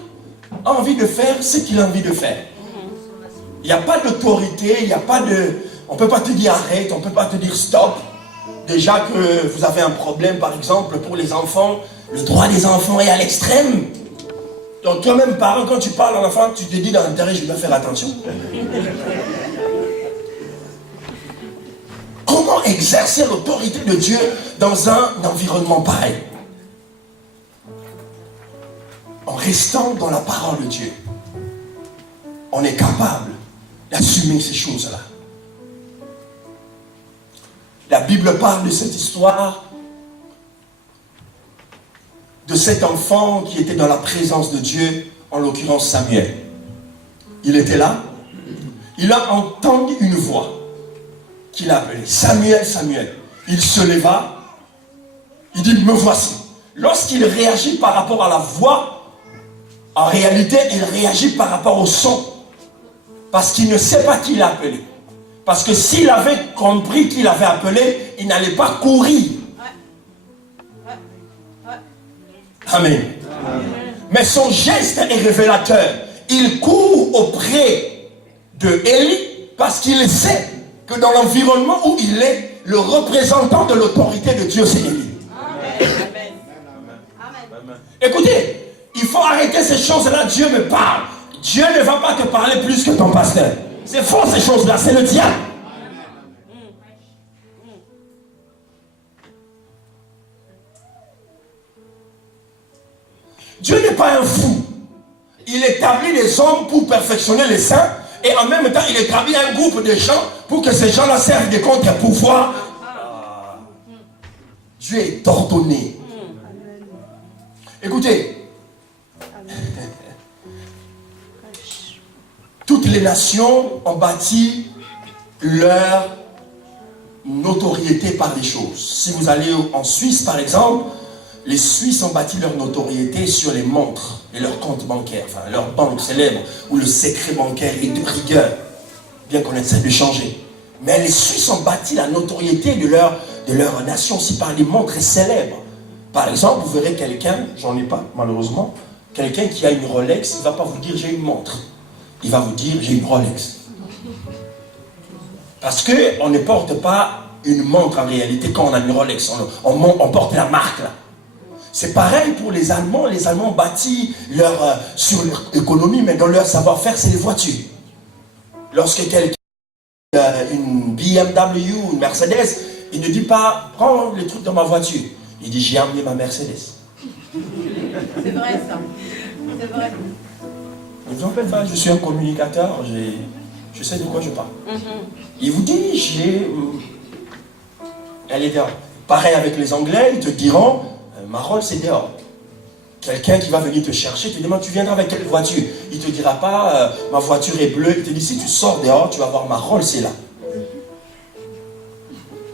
a envie de faire ce qu'il a envie de faire. Il n'y a pas d'autorité, il n'y a pas de... On ne peut pas te dire arrête, on ne peut pas te dire stop. Déjà que vous avez un problème, par exemple, pour les enfants, le droit des enfants est à l'extrême. Donc toi-même, parent, quand tu parles à l'enfant, tu te dis dans l'intérêt, je dois faire attention. Comment exercer l'autorité de Dieu dans un environnement pareil? En restant dans la parole de Dieu, on est capable d'assumer ces choses-là. La Bible parle de cette histoire de cet enfant qui était dans la présence de Dieu, en l'occurrence Samuel. Il était là, il a entendu une voix qui l'a appelé, Samuel, Samuel. Il se leva, il dit, me voici. Lorsqu'il réagit par rapport à la voix, en réalité, il réagit par rapport au son. Parce qu'il ne sait pas qui l'a appelé. Parce que s'il avait compris qui l'avait appelé, il n'allait pas courir. Amen. Mais son geste est révélateur. Il court auprès de Élie parce qu'il sait que dans l'environnement où il est, le représentant de l'autorité de Dieu, c'est Élie. Écoutez, il faut arrêter ces choses-là. Dieu me parle. Dieu ne va pas te parler plus que ton pasteur. C'est faux ces choses-là, c'est le diable. Dieu n'est pas un fou. Il établit les hommes pour perfectionner les saints et en même temps il établit un groupe de gens pour que ces gens-là servent des contre-pouvoirs. Dieu est ordonné. Écoutez, toutes les nations ont bâti leur notoriété par des choses. Si vous allez en Suisse par exemple, les Suisses ont bâti leur notoriété sur les montres et leurs comptes bancaires, enfin leur banque célèbre, où le secret bancaire est de rigueur, bien qu'on essaie de changer. Mais les Suisses ont bâti la notoriété de leur nation aussi par des montres célèbres. Par exemple, vous verrez quelqu'un, j'en ai pas malheureusement, quelqu'un qui a une Rolex, il ne va pas vous dire j'ai une montre. Il va vous dire j'ai une Rolex. Parce qu'on ne porte pas une montre en réalité quand on a une Rolex, on porte la marque là. C'est pareil pour les Allemands. Les Allemands bâtissent sur leur économie, mais dans leur savoir-faire, c'est les voitures. Lorsque quelqu'un a une BMW ou une Mercedes, il ne dit pas, prends les trucs dans ma voiture. Il dit, j'ai amené ma Mercedes. C'est vrai ça. C'est vrai. Vous en faites pas, je suis un communicateur, je sais de quoi je parle. Il vous dit, elle est dehors. Pareil avec les Anglais, ils te diront, ma Rolls c'est dehors. Quelqu'un qui va venir te chercher, te demande tu viendras avec quelle voiture. Il ne te dira pas ma voiture est bleue. Il te dit si tu sors dehors, tu vas voir ma Rolls c'est là.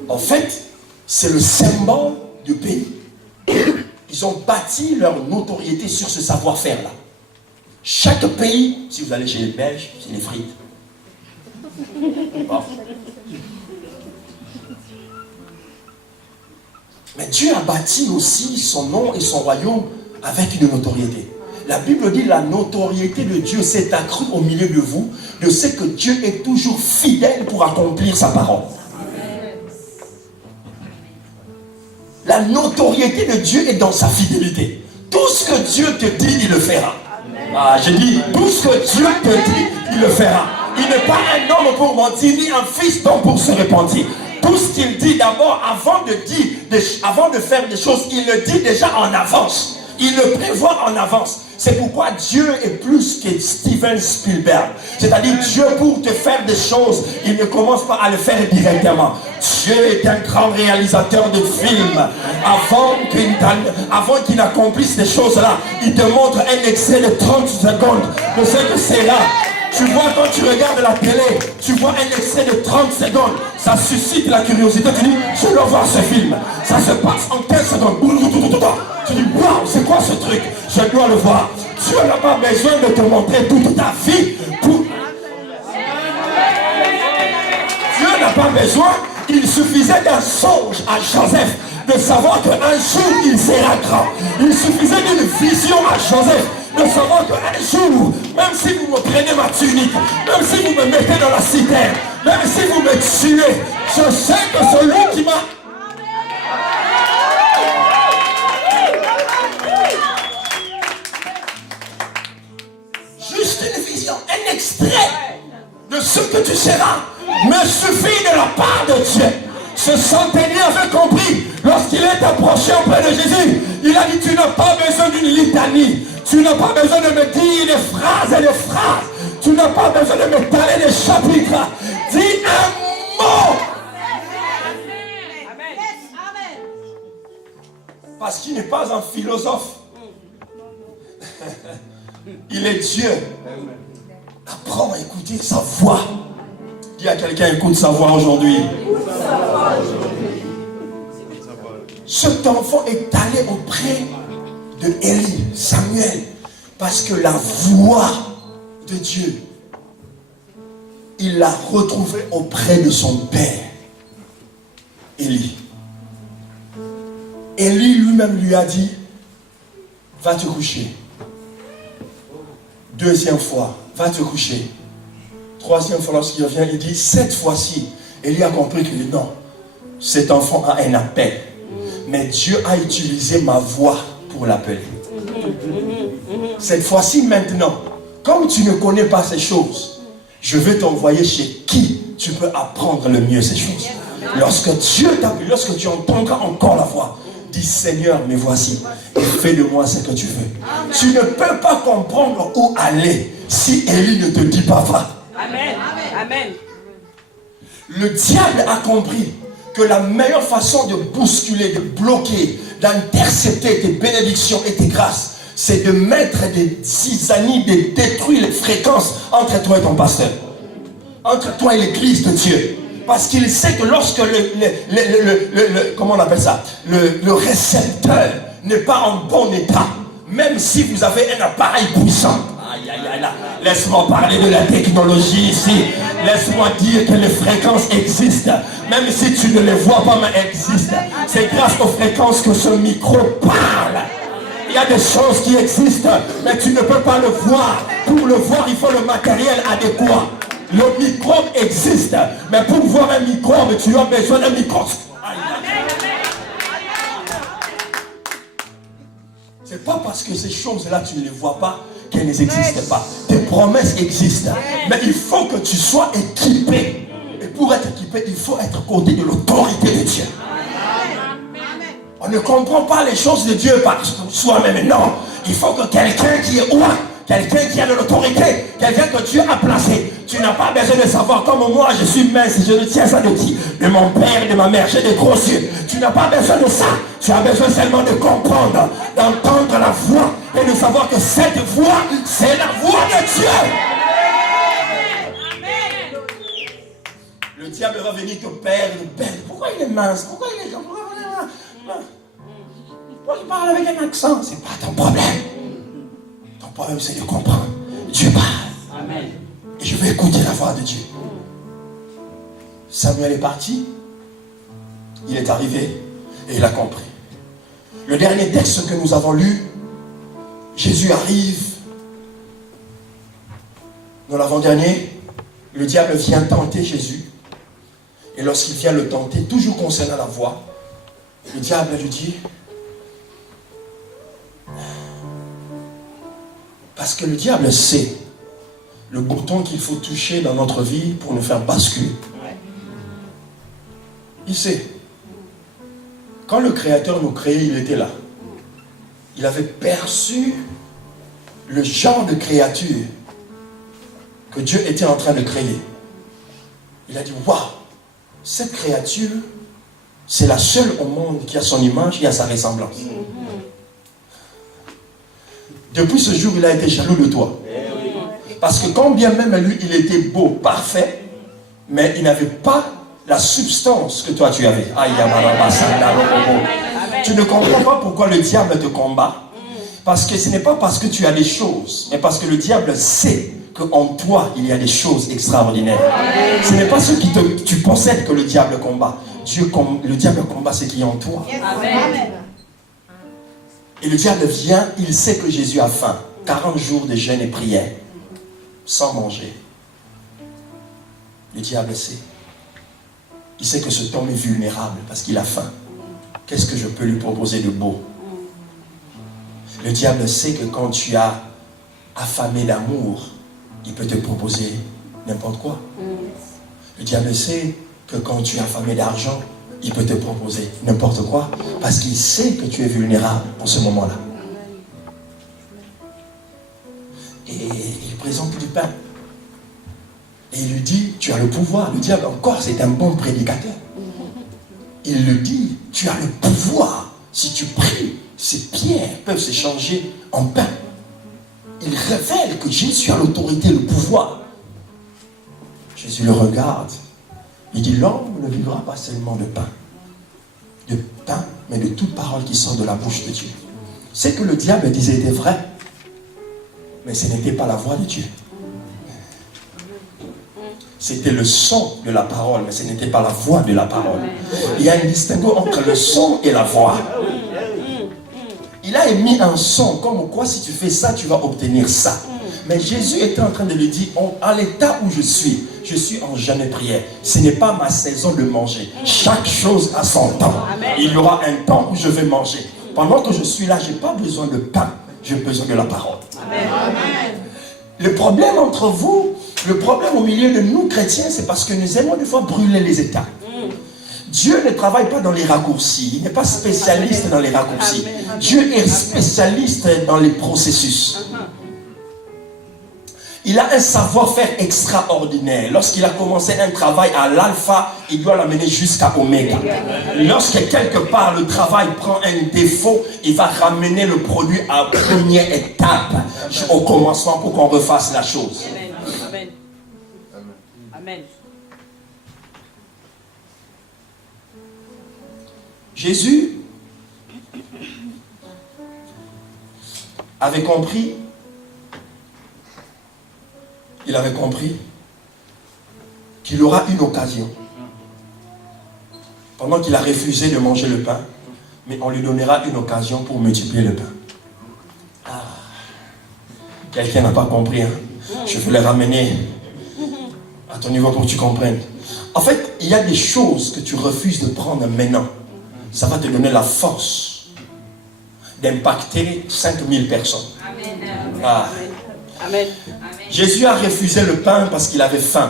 En fait, c'est le symbole du pays. Ils ont bâti leur notoriété sur ce savoir-faire là. Chaque pays, si vous allez chez les Belges, c'est les frites. Bon. Mais Dieu a bâti aussi son nom et son royaume avec une notoriété. La Bible dit la notoriété de Dieu s'est accrue au milieu de vous, de ce que Dieu est toujours fidèle pour accomplir sa parole. La notoriété de Dieu est dans sa fidélité. Tout ce que Dieu te dit, il le fera. Ah, j'ai dit, tout ce que Dieu te dit, il le fera. Il n'est pas un homme pour mentir, ni un fils d'homme pour se repentir. Tout ce qu'il dit d'abord, avant de faire des choses, il le dit déjà en avance. Il le prévoit en avance. C'est pourquoi Dieu est plus que Steven Spielberg. C'est-à-dire Dieu pour te faire des choses, il ne commence pas à le faire directement. Dieu est un grand réalisateur de films. Avant qu'il n'accomplisse ces choses-là, il te montre un extrait de 30 secondes de ce que c'est là. Tu vois quand tu regardes la télé, tu vois un extrait de 30 secondes, ça suscite la curiosité, tu dis, je dois voir ce film. Ça se passe en 15 secondes. Tu dis, waouh, c'est quoi ce truc? Je dois le voir. Dieu n'a pas besoin de te montrer toute ta vie. Dieu n'a pas besoin, il suffisait d'un songe à Joseph de savoir qu'un jour il sera grand. Il suffisait d'une vision à Joseph de savoir qu'un jour, même si vous me prenez ma tunique, même si vous me mettez dans la citerne, même si vous me tuez, je sais que celui qui m'a... Juste une vision, un extrait de ce que tu seras me suffit de la part de Dieu. Ce centenier avait compris lorsqu'il est approché auprès de Jésus. Il a dit, tu n'as pas besoin d'une litanie. Tu n'as pas besoin de me dire des phrases et des phrases. Tu n'as pas besoin de me parler des chapitres. Dis un mot. Parce qu'il n'est pas un philosophe. Il est Dieu. Apprends à écouter sa voix. Dis à quelqu'un, écoute sa voix aujourd'hui. Cet enfant est allé auprès de Élie, Samuel, parce que la voix de Dieu il l'a retrouvé auprès de son père, Élie. Élie lui-même lui a dit, va te coucher. Deuxième fois, va te coucher. Troisième fois, lorsqu'il revient, il dit, cette fois-ci, Élie a compris que non, cet enfant a un appel. Mais Dieu a utilisé ma voix pour l'appeler. Cette fois-ci, maintenant, comme tu ne connais pas ces choses, je vais t'envoyer chez qui tu peux apprendre le mieux ces choses. Lorsque Dieu t'appelle, lorsque tu entendras encore la voix, dis Seigneur, me voici, et fais de moi ce que tu veux. Tu ne peux pas comprendre où aller si Élie ne te dit pas va. Amen. Amen. Le diable a compris que la meilleure façon de bousculer, de bloquer, d'intercepter tes bénédictions et tes grâces, c'est de mettre des zizanies, de détruire les fréquences entre toi et ton pasteur, entre toi et l'église de Dieu. Parce qu'il sait que lorsque comment on appelle ça, le récepteur n'est pas en bon état, même si vous avez un appareil puissant, aïe, aïe, aïe, laisse-moi parler de la technologie ici, laisse-moi dire que les fréquences existent, même si tu ne les vois pas, mais elles existent. C'est grâce aux fréquences que ce micro parle. Il y a des choses qui existent, mais tu ne peux pas le voir. Pour le voir, il faut le matériel adéquat. Le microbe existe, mais pour voir un microbe, tu as besoin d'un microscope. C'est pas parce que ces choses-là, tu ne les vois pas, qu'elles n'existent pas. Tes promesses existent, mais il faut que tu sois équipé. Et pour être équipé, il faut être côté de l'autorité de Dieu. On ne comprend pas les choses de Dieu par soi-même, non. Il faut que quelqu'un qui est roi, quelqu'un qui a de l'autorité, quelqu'un que Dieu a placé. Tu n'as pas besoin de savoir comme moi, je suis mince, je ne tiens ça de qui? De mon père et de ma mère, j'ai des gros yeux. Tu n'as pas besoin de ça. Tu as besoin seulement de comprendre, d'entendre la voix et de savoir que cette voix, c'est la voix de Dieu. Le diable va venir te perdre. Pourquoi il est mince? Pourquoi il est comme ça? Pourquoi il parle avec un accent? C'est pas ton problème. Ton problème, c'est de comprendre. Dieu parle. Amen. Et je vais écouter la voix de Dieu. Samuel est parti. Il est arrivé et il a compris. Le dernier texte que nous avons lu, Jésus arrive. Dans l'avant-dernier, le diable vient tenter Jésus. Et lorsqu'il vient le tenter, toujours concernant la voix, le diable lui dit, parce que le diable sait le bouton qu'il faut toucher dans notre vie pour nous faire basculer. Il sait. Quand le Créateur nous créait, il était là. Il avait perçu le genre de créature que Dieu était en train de créer. Il a dit, waouh, cette créature, c'est la seule au monde qui a son image et a sa ressemblance. Depuis ce jour, il a été jaloux de toi. Parce que quand bien même lui, il était beau, parfait, mais il n'avait pas la substance que toi tu avais. Tu ne comprends pas pourquoi le diable te combat. Parce que ce n'est pas parce que tu as des choses, mais parce que le diable sait qu'en toi, il y a des choses extraordinaires. Ce n'est pas ce que tu possèdes que le diable combat. Le diable combat ce qui est en toi. Amen. Et le diable vient, il sait que Jésus a faim. 40 jours de jeûne et prière, sans manger. Le diable sait. Il sait que cet homme est vulnérable parce qu'il a faim. Qu'est-ce que je peux lui proposer de beau? Le diable sait que quand tu as affamé d'amour, il peut te proposer n'importe quoi. Le diable sait que quand tu es affamé d'argent, il peut te proposer n'importe quoi. Parce qu'il sait que tu es vulnérable en ce moment-là. Et il présente du pain. Et il lui dit, tu as le pouvoir. Le diable encore, c'est un bon prédicateur. Il lui dit, tu as le pouvoir. Si tu pries, ces pierres peuvent se changer en pain. Il révèle que Jésus a l'autorité, le pouvoir. Jésus le regarde. Il dit, l'homme ne vivra pas seulement de pain. De pain, mais de toute parole qui sort de la bouche de Dieu. Ce que le diable disait était vrai. Mais ce n'était pas la voix de Dieu. C'était le son de la parole, mais ce n'était pas la voix de la parole. Il y a un distinguo entre le son et la voix. Il a émis un son, comme quoi si tu fais ça, tu vas obtenir ça. Mais Jésus était en train de lui dire, à l'état où je suis en jeûne et prière. Ce n'est pas ma saison de manger. Chaque chose a son temps. Il y aura un temps où je vais manger. Pendant que je suis là, je n'ai pas besoin de pain, j'ai besoin de la parole. Amen. Le problème entre vous, le problème au milieu de nous chrétiens, c'est parce que nous aimons des fois brûler les états. Dieu ne travaille pas dans les raccourcis. Il n'est pas spécialiste dans les raccourcis. Dieu est spécialiste dans les processus. Il a un savoir-faire extraordinaire. Lorsqu'il a commencé un travail à l'alpha, il doit l'amener jusqu'à oméga. Lorsque quelque part le travail prend un défaut, il va ramener le produit à première étape au commencement pour qu'on refasse la chose. Amen. Amen. Jésus avait compris. Il avait compris qu'il aura une occasion. Pendant qu'il a refusé de manger le pain, mais on lui donnera une occasion pour multiplier le pain. Ah. Quelqu'un n'a pas compris. Hein? Je veux le ramener à ton niveau pour que tu comprennes. En fait, il y a des choses que tu refuses de prendre maintenant. Ça va te donner la force d'impacter 5000 personnes. Ah. Amen. Jésus a refusé le pain parce qu'il avait faim.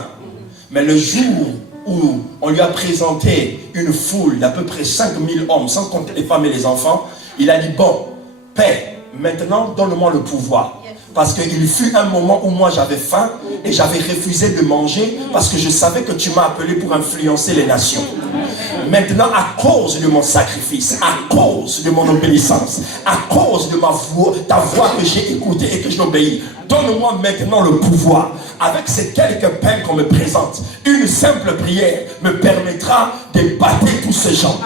Mais le jour où on lui a présenté une foule d'à peu près 5000 hommes, sans compter les femmes et les enfants, il a dit, bon, Père, maintenant donne-moi le pouvoir. Parce qu'il fut un moment où moi j'avais faim et j'avais refusé de manger parce que je savais que tu m'as appelé pour influencer les nations. Maintenant, à cause de mon sacrifice, à cause de mon obéissance, à cause de ta voix que j'ai écoutée et que je l'obéis, donne-moi maintenant le pouvoir. Avec ces quelques pains qu'on me présente, une simple prière me permettra d'épater tous ces gens.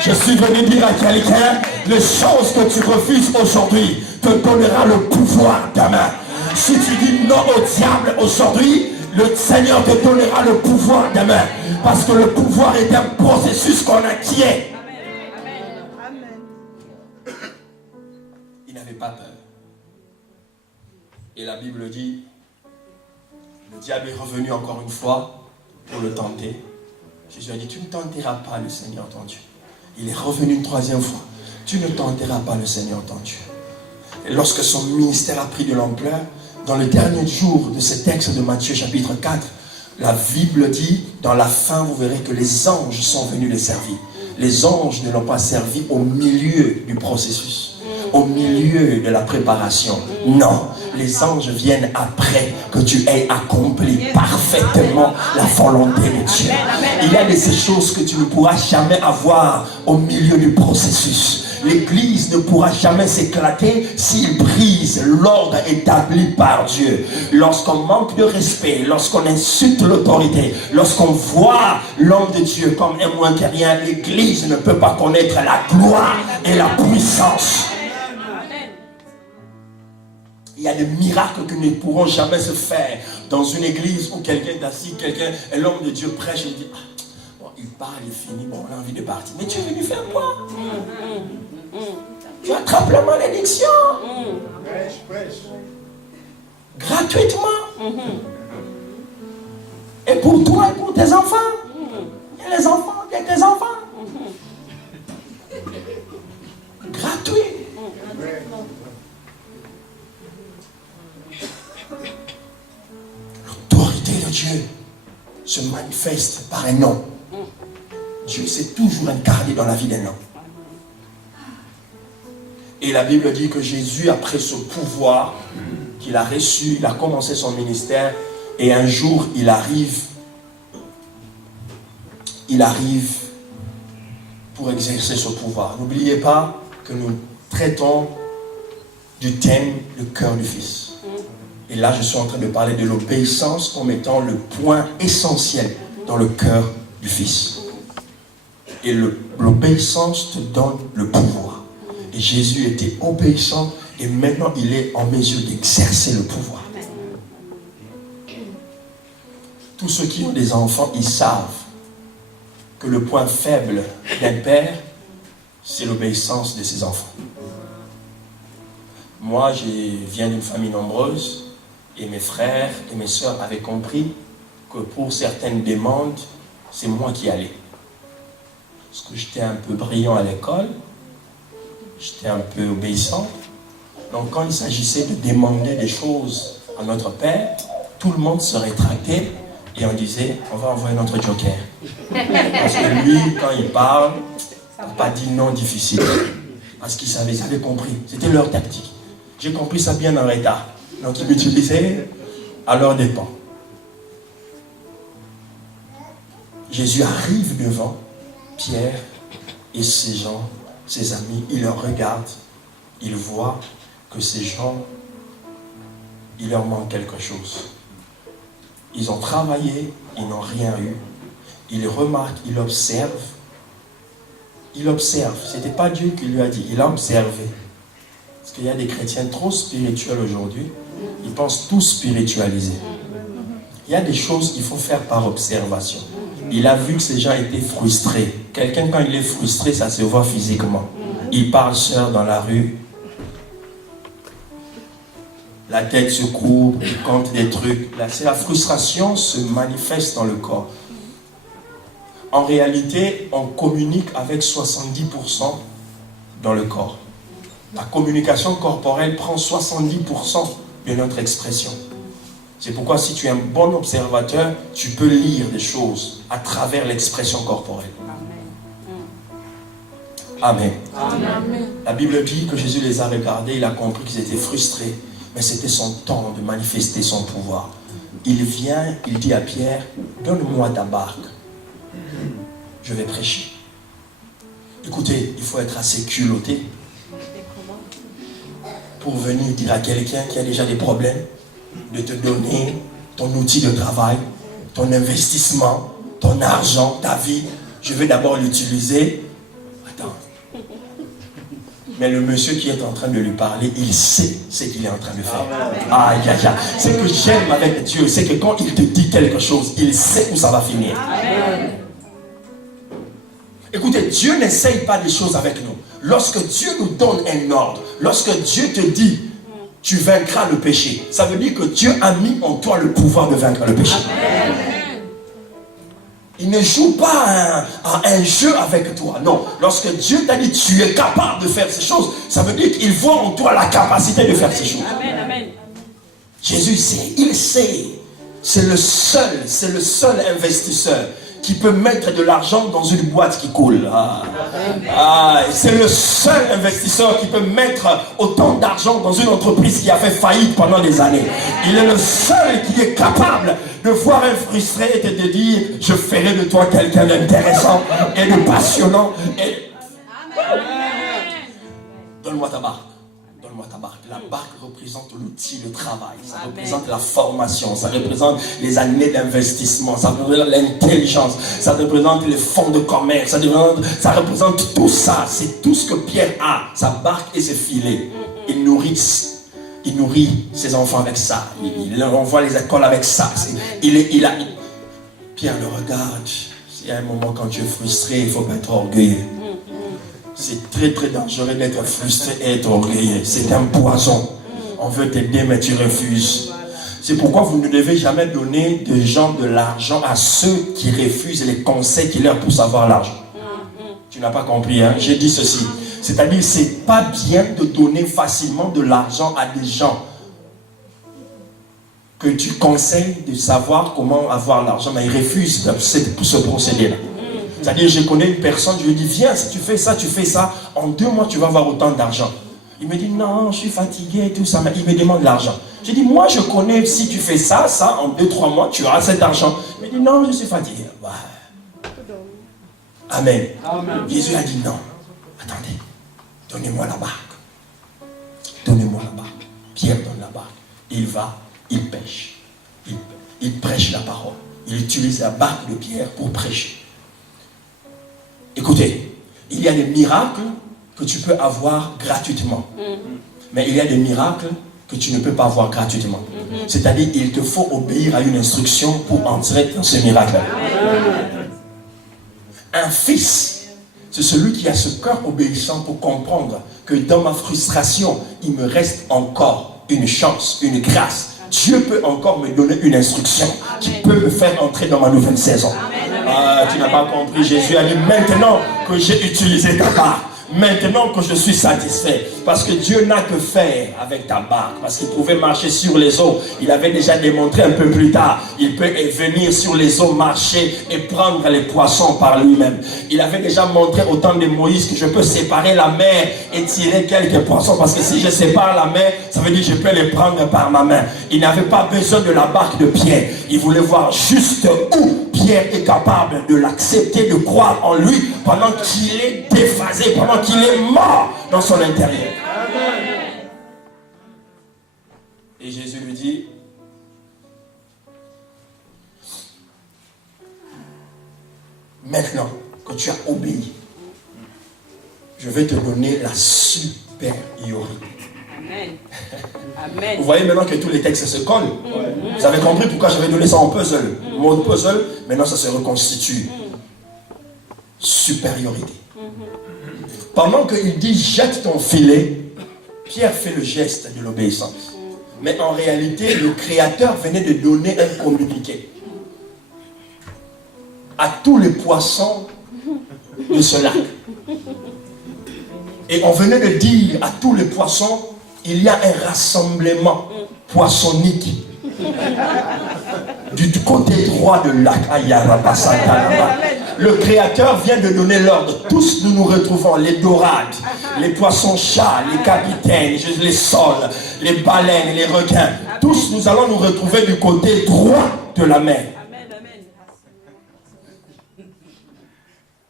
Je suis venu dire à quelqu'un, les choses que tu refuses aujourd'hui te donnera le pouvoir demain. Si tu dis non au diable aujourd'hui, le Seigneur te donnera le pouvoir demain. Parce que le pouvoir est un processus qu'on acquiert. Il n'avait pas peur. Et la Bible dit, le diable est revenu encore une fois pour le tenter. Jésus a dit, tu ne tenteras pas le Seigneur ton Dieu. Il est revenu une troisième fois. Tu ne tenteras pas le Seigneur ton Dieu. Et lorsque son ministère a pris de l'ampleur, dans le dernier jour de ce texte de Matthieu chapitre 4, la Bible dit, dans la fin, vous verrez que les anges sont venus les servir. Les anges ne l'ont pas servi au milieu du processus, au milieu de la préparation. Non, les anges viennent après que tu aies accompli parfaitement la volonté de Dieu. Il y a de ces choses que tu ne pourras jamais avoir au milieu du processus. L'église ne pourra jamais s'éclater s'il brise l'ordre établi par Dieu. Lorsqu'on manque de respect, lorsqu'on insulte l'autorité, lorsqu'on voit l'homme de Dieu comme un moins que rien, l'église ne peut pas connaître la gloire et la puissance. Il y a des miracles qui ne pourront jamais se faire dans une église où quelqu'un est assis, et l'homme de Dieu prêche et dit, bon, il parle, il finit, bon, on a envie de partir. Mais tu es venu faire quoi? Tu attrapes la malédiction. Gratuitement. Et pour toi et pour tes enfants. Il y a les enfants, il y a tes enfants. Gratuit. L'autorité de Dieu se manifeste par un nom. Dieu s'est toujours incarné dans la vie d'un homme. Et la Bible dit que Jésus, après ce pouvoir qu'il a reçu, il a commencé son ministère, et un jour, il arrive pour exercer ce pouvoir. N'oubliez pas que nous traitons du thème le cœur du Fils. Et là, je suis en train de parler de l'obéissance comme étant le point essentiel dans le cœur du Fils. Et l'obéissance te donne le pouvoir. Et Jésus était obéissant et maintenant il est en mesure d'exercer le pouvoir. Tous ceux qui ont des enfants, ils savent que le point faible d'un père, c'est l'obéissance de ses enfants. Moi, je viens d'une famille nombreuse et mes frères et mes sœurs avaient compris que pour certaines demandes, c'est moi qui allais. Parce que j'étais un peu brillant à l'école, j'étais un peu obéissant. Donc quand il s'agissait de demander des choses à notre père, tout le monde se rétractait et on disait, on va envoyer notre joker. Parce que lui, quand il parle, il n'a pas dit non difficile. Parce qu'ils savaient, ils avaient compris. C'était leur tactique. J'ai compris ça bien en retard. Donc ils m'utilisaient à leur dépens. Jésus arrive devant Pierre et ses gens, ses amis. Il leur regarde. Il voit que ces gens, il leur manque quelque chose. Ils ont travaillé, ils n'ont rien eu. Il remarque, il observe. Il observe. Ce n'était pas Dieu qui lui a dit, il a observé. Parce qu'il y a des chrétiens trop spirituels aujourd'hui, ils pensent tout spiritualiser. Il y a des choses qu'il faut faire par observation. Il a vu que ces gens étaient frustrés. Quelqu'un, quand il est frustré, ça se voit physiquement. Il parle seul dans la rue. La tête se courbe, il compte des trucs. C'est la frustration se manifeste dans le corps. En réalité, on communique avec 70% dans le corps. La communication corporelle prend 70% de notre expression. C'est pourquoi si tu es un bon observateur, tu peux lire des choses à travers l'expression corporelle. Amen. Amen. La Bible dit que Jésus les a regardés, il a compris qu'ils étaient frustrés. Mais c'était son temps de manifester son pouvoir. Il vient, il dit à Pierre, donne-moi ta barque. Je vais prêcher. Écoutez, il faut être assez culotté pour venir dire à quelqu'un qui a déjà des problèmes de te donner ton outil de travail, ton investissement, ton argent, ta vie. Je vais d'abord l'utiliser. Attends. Mais le monsieur qui est en train de lui parler, il sait ce qu'il est en train de faire. Aïe, aïe, aïe. Ce que j'aime avec Dieu, c'est que quand il te dit quelque chose, il sait où ça va finir. Amen. Écoutez, Dieu n'essaye pas des choses avec nous. Lorsque Dieu nous donne un ordre, lorsque Dieu te dit, tu vaincras le péché, ça veut dire que Dieu a mis en toi le pouvoir de vaincre le péché. Amen. Il ne joue pas à un jeu avec toi. Non. Lorsque Dieu t'a dit tu es capable de faire ces choses, ça veut dire qu'il voit en toi la capacité de faire ces choses. Amen, amen. Jésus sait, il sait. C'est le seul investisseur qui peut mettre de l'argent dans une boîte qui coule. C'est le seul investisseur qui peut mettre autant d'argent dans une entreprise qui a fait faillite pendant des années. Il est le seul qui est capable de voir un frustré et de dire, je ferai de toi quelqu'un d'intéressant et de passionnant. Donne-moi ta barque. Donne-moi ta barque. La barque représente l'outil de travail. Ça représente la formation. Ça représente les années d'investissement. Ça représente l'intelligence. Ça représente les fonds de commerce. Ça représente tout ça. C'est tout ce que Pierre a. Sa barque et ses filets. Il nourrit ses enfants avec ça. Il envoie les écoles avec ça. Pierre le regarde. Il y a un moment quand tu es frustré, il faut pas être orgueilleux. C'est très très dangereux d'être frustré et être orgueilleux. C'est un poison. On veut t'aider mais tu refuses. C'est pourquoi vous ne devez jamais donner de l'argent à ceux qui refusent les conseils qui leur poussent à avoir l'argent. Tu n'as pas compris, hein? J'ai dit ceci. C'est-à-dire, c'est pas bien de donner facilement de l'argent à des gens que tu conseilles de savoir comment avoir l'argent, mais ils refusent ce procédé-là. C'est-à-dire, je connais une personne, je lui dis, viens, si tu fais ça, en 2 mois, tu vas avoir autant d'argent. Il me dit, non, je suis fatigué et tout ça, mais il me demande l'argent. Je dis, moi, je connais, si tu fais ça, en 2-3 mois, tu auras cet argent. Il me dit, non, je suis fatigué. Bah. Amen. Amen. Jésus a dit, non, attendez, donnez-moi la barque. Donnez-moi la barque. Pierre donne la barque. Il va, il pêche. Il prêche la parole. Il utilise la barque de Pierre pour prêcher. Écoutez, il y a des miracles que tu peux avoir gratuitement. Mais il y a des miracles que tu ne peux pas avoir gratuitement. C'est-à-dire, il te faut obéir à une instruction pour entrer dans ce miracle. Un fils, c'est celui qui a ce cœur obéissant pour comprendre que dans ma frustration, il me reste encore une chance, une grâce. Dieu peut encore me donner une instruction qui peut me faire entrer dans ma nouvelle saison. Ah, tu n'as pas compris. Jésus a dit, maintenant que j'ai utilisé ta barque, maintenant que je suis satisfait, parce que Dieu n'a que faire avec ta barque, parce qu'il pouvait marcher sur les eaux. Il avait déjà démontré un peu plus tard, il peut venir sur les eaux, marcher et prendre les poissons par lui-même. Il avait déjà montré au temps de Moïse que je peux séparer la mer et tirer quelques poissons, parce que si je sépare la mer, ça veut dire que je peux les prendre par ma main. Il n'avait pas besoin de la barque de Pierre. Il voulait voir juste où Pierre est capable de l'accepter, de croire en lui pendant qu'il est déphasé, pendant qu'il est mort dans son intérieur. Et Jésus lui dit, maintenant que tu as obéi, je vais te donner la supériorité. Amen. Amen. Vous voyez maintenant que tous les textes se collent. Vous avez compris pourquoi j'avais donné ça en puzzle. Mode puzzle, maintenant ça se reconstitue. Supériorité. Pendant qu'il dit jette ton filet, Pierre fait le geste de l'obéissance. Mais en réalité, le Créateur venait de donner un communiqué à tous les poissons de ce lac. Et on venait de dire à tous les poissons, il y a un rassemblement poissonnique du côté droit de lac. Le Créateur vient de donner l'ordre. Tous nous nous retrouvons, les dorades, les poissons-chats, les capitaines, les sols, les baleines, les requins. Tous nous allons nous retrouver du côté droit de la mer.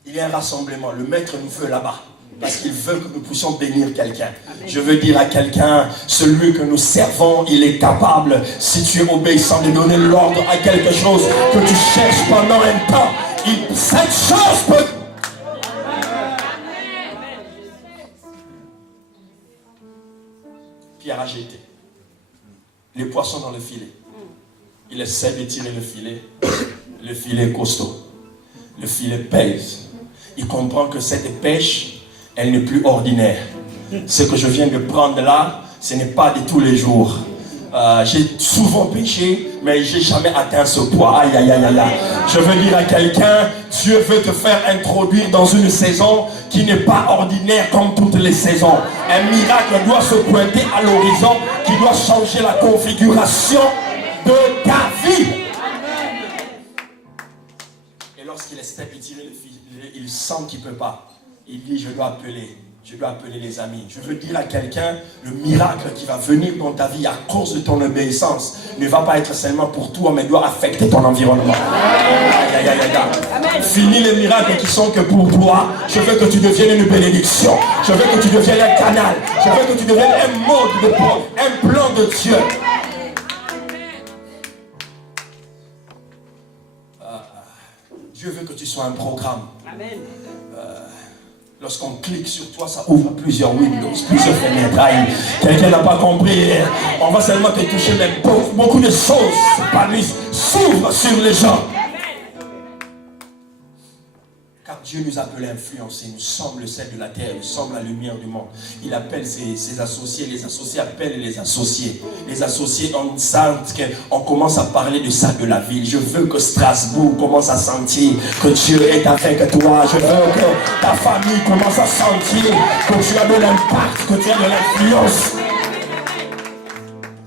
Il y a un rassemblement. Le maître nous veut là-bas. Parce qu'il veut que nous puissions bénir quelqu'un. Je veux dire à quelqu'un, celui que nous servons, il est capable, si tu es obéissant, de donner l'ordre à quelque chose que tu cherches pendant un temps. Cette chose peut... Pierre a jeté les poissons dans le filet. Il essaie de tirer le filet. Le filet est costaud. Le filet pèse. Il comprend que cette pêche, elle n'est plus ordinaire. Ce que je viens de prendre là, ce n'est pas de tous les jours. J'ai souvent pêché, mais je n'ai jamais atteint ce poids. Aïe, aïe, aïe, aïe, aïe. Je veux dire à quelqu'un, Dieu veut te faire introduire dans une saison qui n'est pas ordinaire comme toutes les saisons. Un miracle doit se pointer à l'horizon, qui doit changer la configuration de ta vie. Et lorsqu'il essaie de tirer le filet, il sent qu'il ne peut pas. Il dit, je dois appeler les amis. Je veux dire à quelqu'un, le miracle qui va venir dans ta vie à cause de ton obéissance ne va pas être seulement pour toi, mais doit affecter ton environnement. Aïe, aïe, aïe, aïe. Fini les miracles qui sont que pour toi. Je veux que tu deviennes une bénédiction. Je veux que tu deviennes un canal. Je veux que tu deviennes un mode de plan, un plan de Dieu. Dieu veut que tu sois un programme. Amen. Lorsqu'on clique sur toi, ça ouvre plusieurs windows, plusieurs fenêtres. Quelqu'un n'a pas compris. On va seulement te toucher, mais beaucoup de choses s'ouvrent sur les gens. Car Dieu nous appelle à influencer. Nous sommes le sel de la terre, nous sommes la lumière du monde. Il appelle ses associés, les associés appellent les associés. Les associés, on sent qu'on commence à parler de ça de la ville. Je veux que Strasbourg commence à sentir que Dieu est avec toi. Je veux que ta famille commence à sentir que tu as de l'impact, que tu as de l'influence.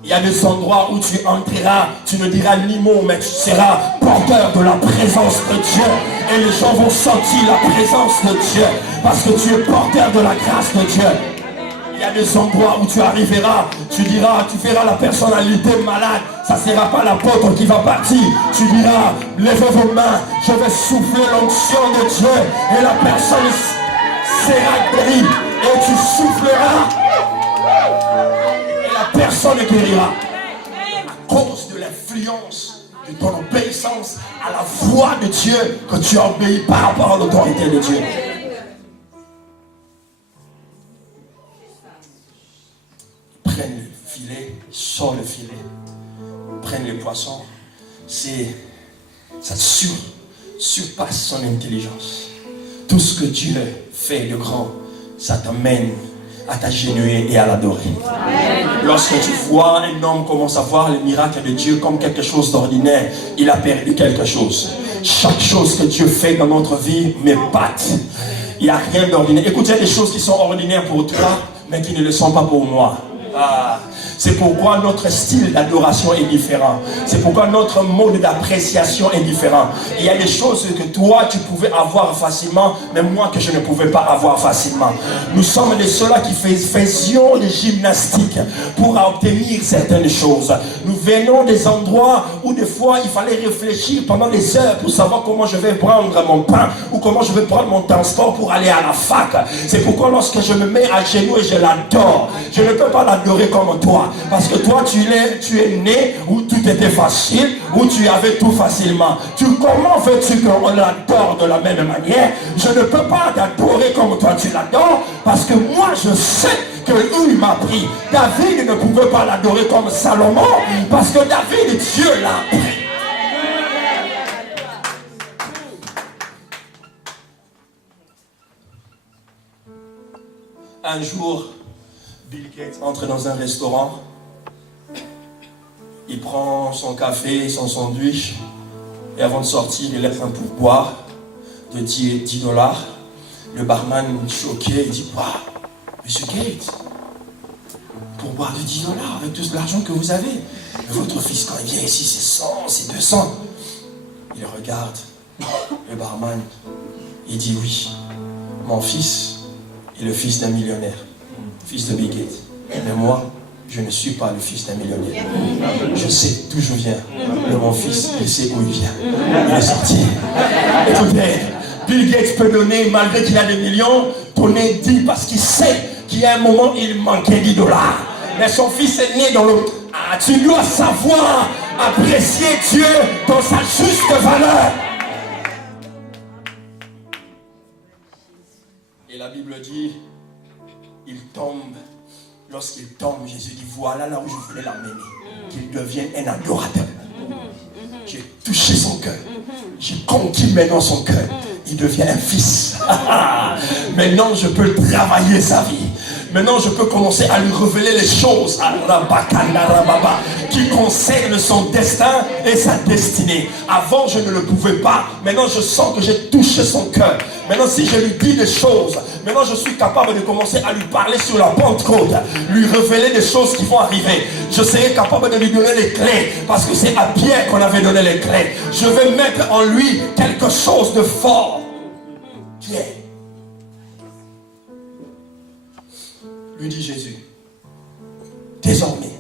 Il y a des endroits où tu entreras, tu ne diras ni mot, mais tu seras porteur de la présence de Dieu. Et les gens vont sentir la présence de Dieu, parce que tu es porteur de la grâce de Dieu. Il y a des endroits où tu arriveras, tu verras la personnalité malade, ça ne sera pas l'apôtre qui va partir. Tu diras, levez vos mains, je vais souffler l'onction de Dieu, et la personne sera guérie, et tu souffleras. Personne ne guérira à cause de l'influence de ton obéissance à la voix de Dieu que tu as obéi par rapport à l'autorité de Dieu. Ils prennent le filet, sort le filet, prenne les poissons, ça surpasse son intelligence. Tout ce que Dieu fait de grand, ça t'amène à t'agenouiller et à l'adorer. Lorsque tu vois un homme commence à voir le miracle de Dieu comme quelque chose d'ordinaire, il a perdu quelque chose. Chaque chose que Dieu fait dans notre vie m'épate. Il n'y a rien d'ordinaire. Écoute, il y a des choses qui sont ordinaires pour toi, mais qui ne le sont pas pour moi. C'est pourquoi notre style d'adoration est différent. C'est pourquoi notre mode d'appréciation est différent. Il y a des choses que toi tu pouvais avoir facilement, mais moi que je ne pouvais pas avoir facilement. Nous sommes les ceux-là qui faisions des gymnastiques pour obtenir certaines choses. Nous venons des endroits où des fois il fallait réfléchir pendant des heures pour savoir comment je vais prendre mon pain ou comment je vais prendre mon transport pour aller à la fac. C'est pourquoi lorsque je me mets à genoux et je l'adore, je ne peux pas l'adorer comme toi. Parce que toi, tu es né où tout était facile, où tu avais tout facilement. Comment veux-tu qu'on l'adore de la même manière? Je ne peux pas t'adorer comme toi tu l'adores, parce que moi, je sais que il m'a pris. David ne pouvait pas l'adorer comme Salomon, parce que David, Dieu l'a pris. Un jour, Bill Gates entre dans un restaurant. Il prend son café, son sandwich, et avant de sortir, il laisse un pourboire de 10 dollars. Le barman, choqué, il dit: waouh, Monsieur Gates, pourboire de 10 dollars avec tout l'argent que vous avez. Mais votre fils, quand il vient ici, c'est 100, c'est 200. Il regarde le barman, il dit: oui, mon fils est le fils d'un millionnaire, fils de Bill Gates. Mais moi, je ne suis pas le fils d'un millionnaire. Je sais d'où je viens. Mais mon fils, il sait où il vient. Il est sorti. Écoutez, Bill Gates peut donner, malgré qu'il a des millions, donner 10 parce qu'il sait qu'il y a un moment, il manquait 10 dollars. Mais son fils est né dans l'autre. Tu dois savoir apprécier Dieu dans sa juste valeur. Et la Bible dit, il tombe. Lorsqu'il tombe, Jésus dit: voilà là où je voulais l'emmener. Qu'il devienne un adorateur. J'ai touché son cœur. J'ai conquis maintenant son cœur. Il devient un fils. Maintenant, je peux travailler sa vie. Maintenant, je peux commencer à lui révéler les choses qui concernent son destin et sa destinée. Avant, je ne le pouvais pas. Maintenant, je sens que j'ai touché son cœur. Maintenant, si je lui dis des choses, maintenant, je suis capable de commencer à lui parler sur la Pentecôte, lui révéler des choses qui vont arriver. Je serai capable de lui donner les clés, parce que c'est à Pierre qu'on avait donné les clés. Je vais mettre en lui quelque chose de fort. Pierre. Lui dit Jésus: désormais,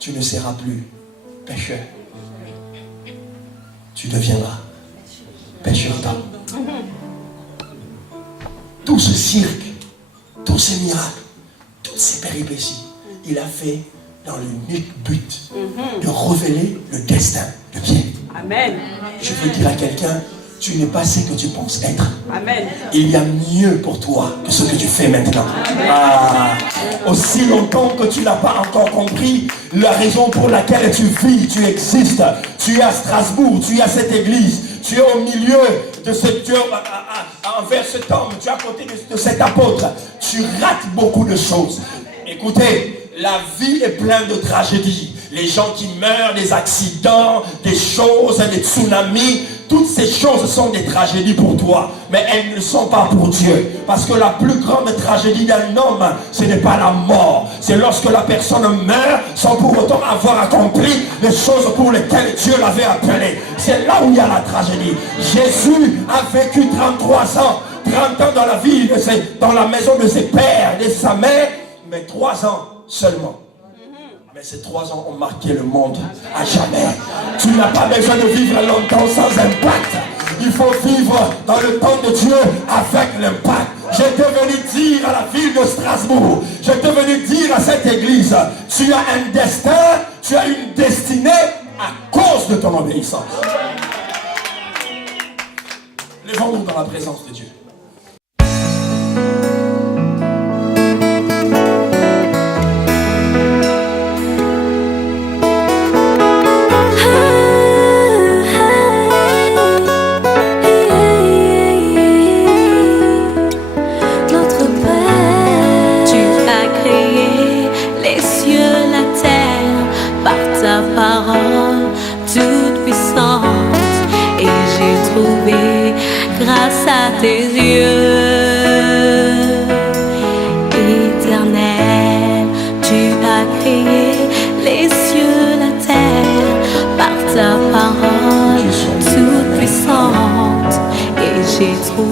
tu ne seras plus pécheur. Tu deviendras pécheur d'hommes. Tout ce cirque, tous ces miracles, toutes ces péripéties, il a fait dans l'unique but de révéler le destin de Pierre. Amen. Je veux dire à quelqu'un: tu n'es pas ce que tu penses être. Amen. Il y a mieux pour toi que ce que tu fais maintenant. Aussi longtemps que tu n'as pas encore compris la raison pour laquelle tu vis, tu existes. Tu es à Strasbourg, tu es à cette église, tu es au milieu de cet homme, envers cet homme, tu es à côté de cet apôtre. Tu rates beaucoup de choses. Écoutez, la vie est pleine de tragédies. Les gens qui meurent, des accidents, des choses, des tsunamis, toutes ces choses sont des tragédies pour toi, mais elles ne sont pas pour Dieu. Parce que la plus grande tragédie d'un homme, ce n'est pas la mort. C'est lorsque la personne meurt sans pour autant avoir accompli les choses pour lesquelles Dieu l'avait appelé. C'est là où il y a la tragédie. Jésus a vécu 33 ans, 30 ans dans la vie, dans la maison de ses pères, de sa mère, mais 3 ans seulement. Mais ces 3 ans ont marqué le monde à jamais. Tu n'as pas besoin de vivre longtemps sans impact. Il faut vivre dans le temps de Dieu avec l'impact. J'étais venu dire à la ville de Strasbourg, j'étais venu dire à cette église: tu as un destin, tu as une destinée à cause de ton obéissance. Levons-nous dans la présence de Dieu. ta parole toute puissante, et j'ai trouvé grâce à tes yeux. Éternel, tu as créé les cieux, la terre, par ta parole toute puissante, et j'ai trouvé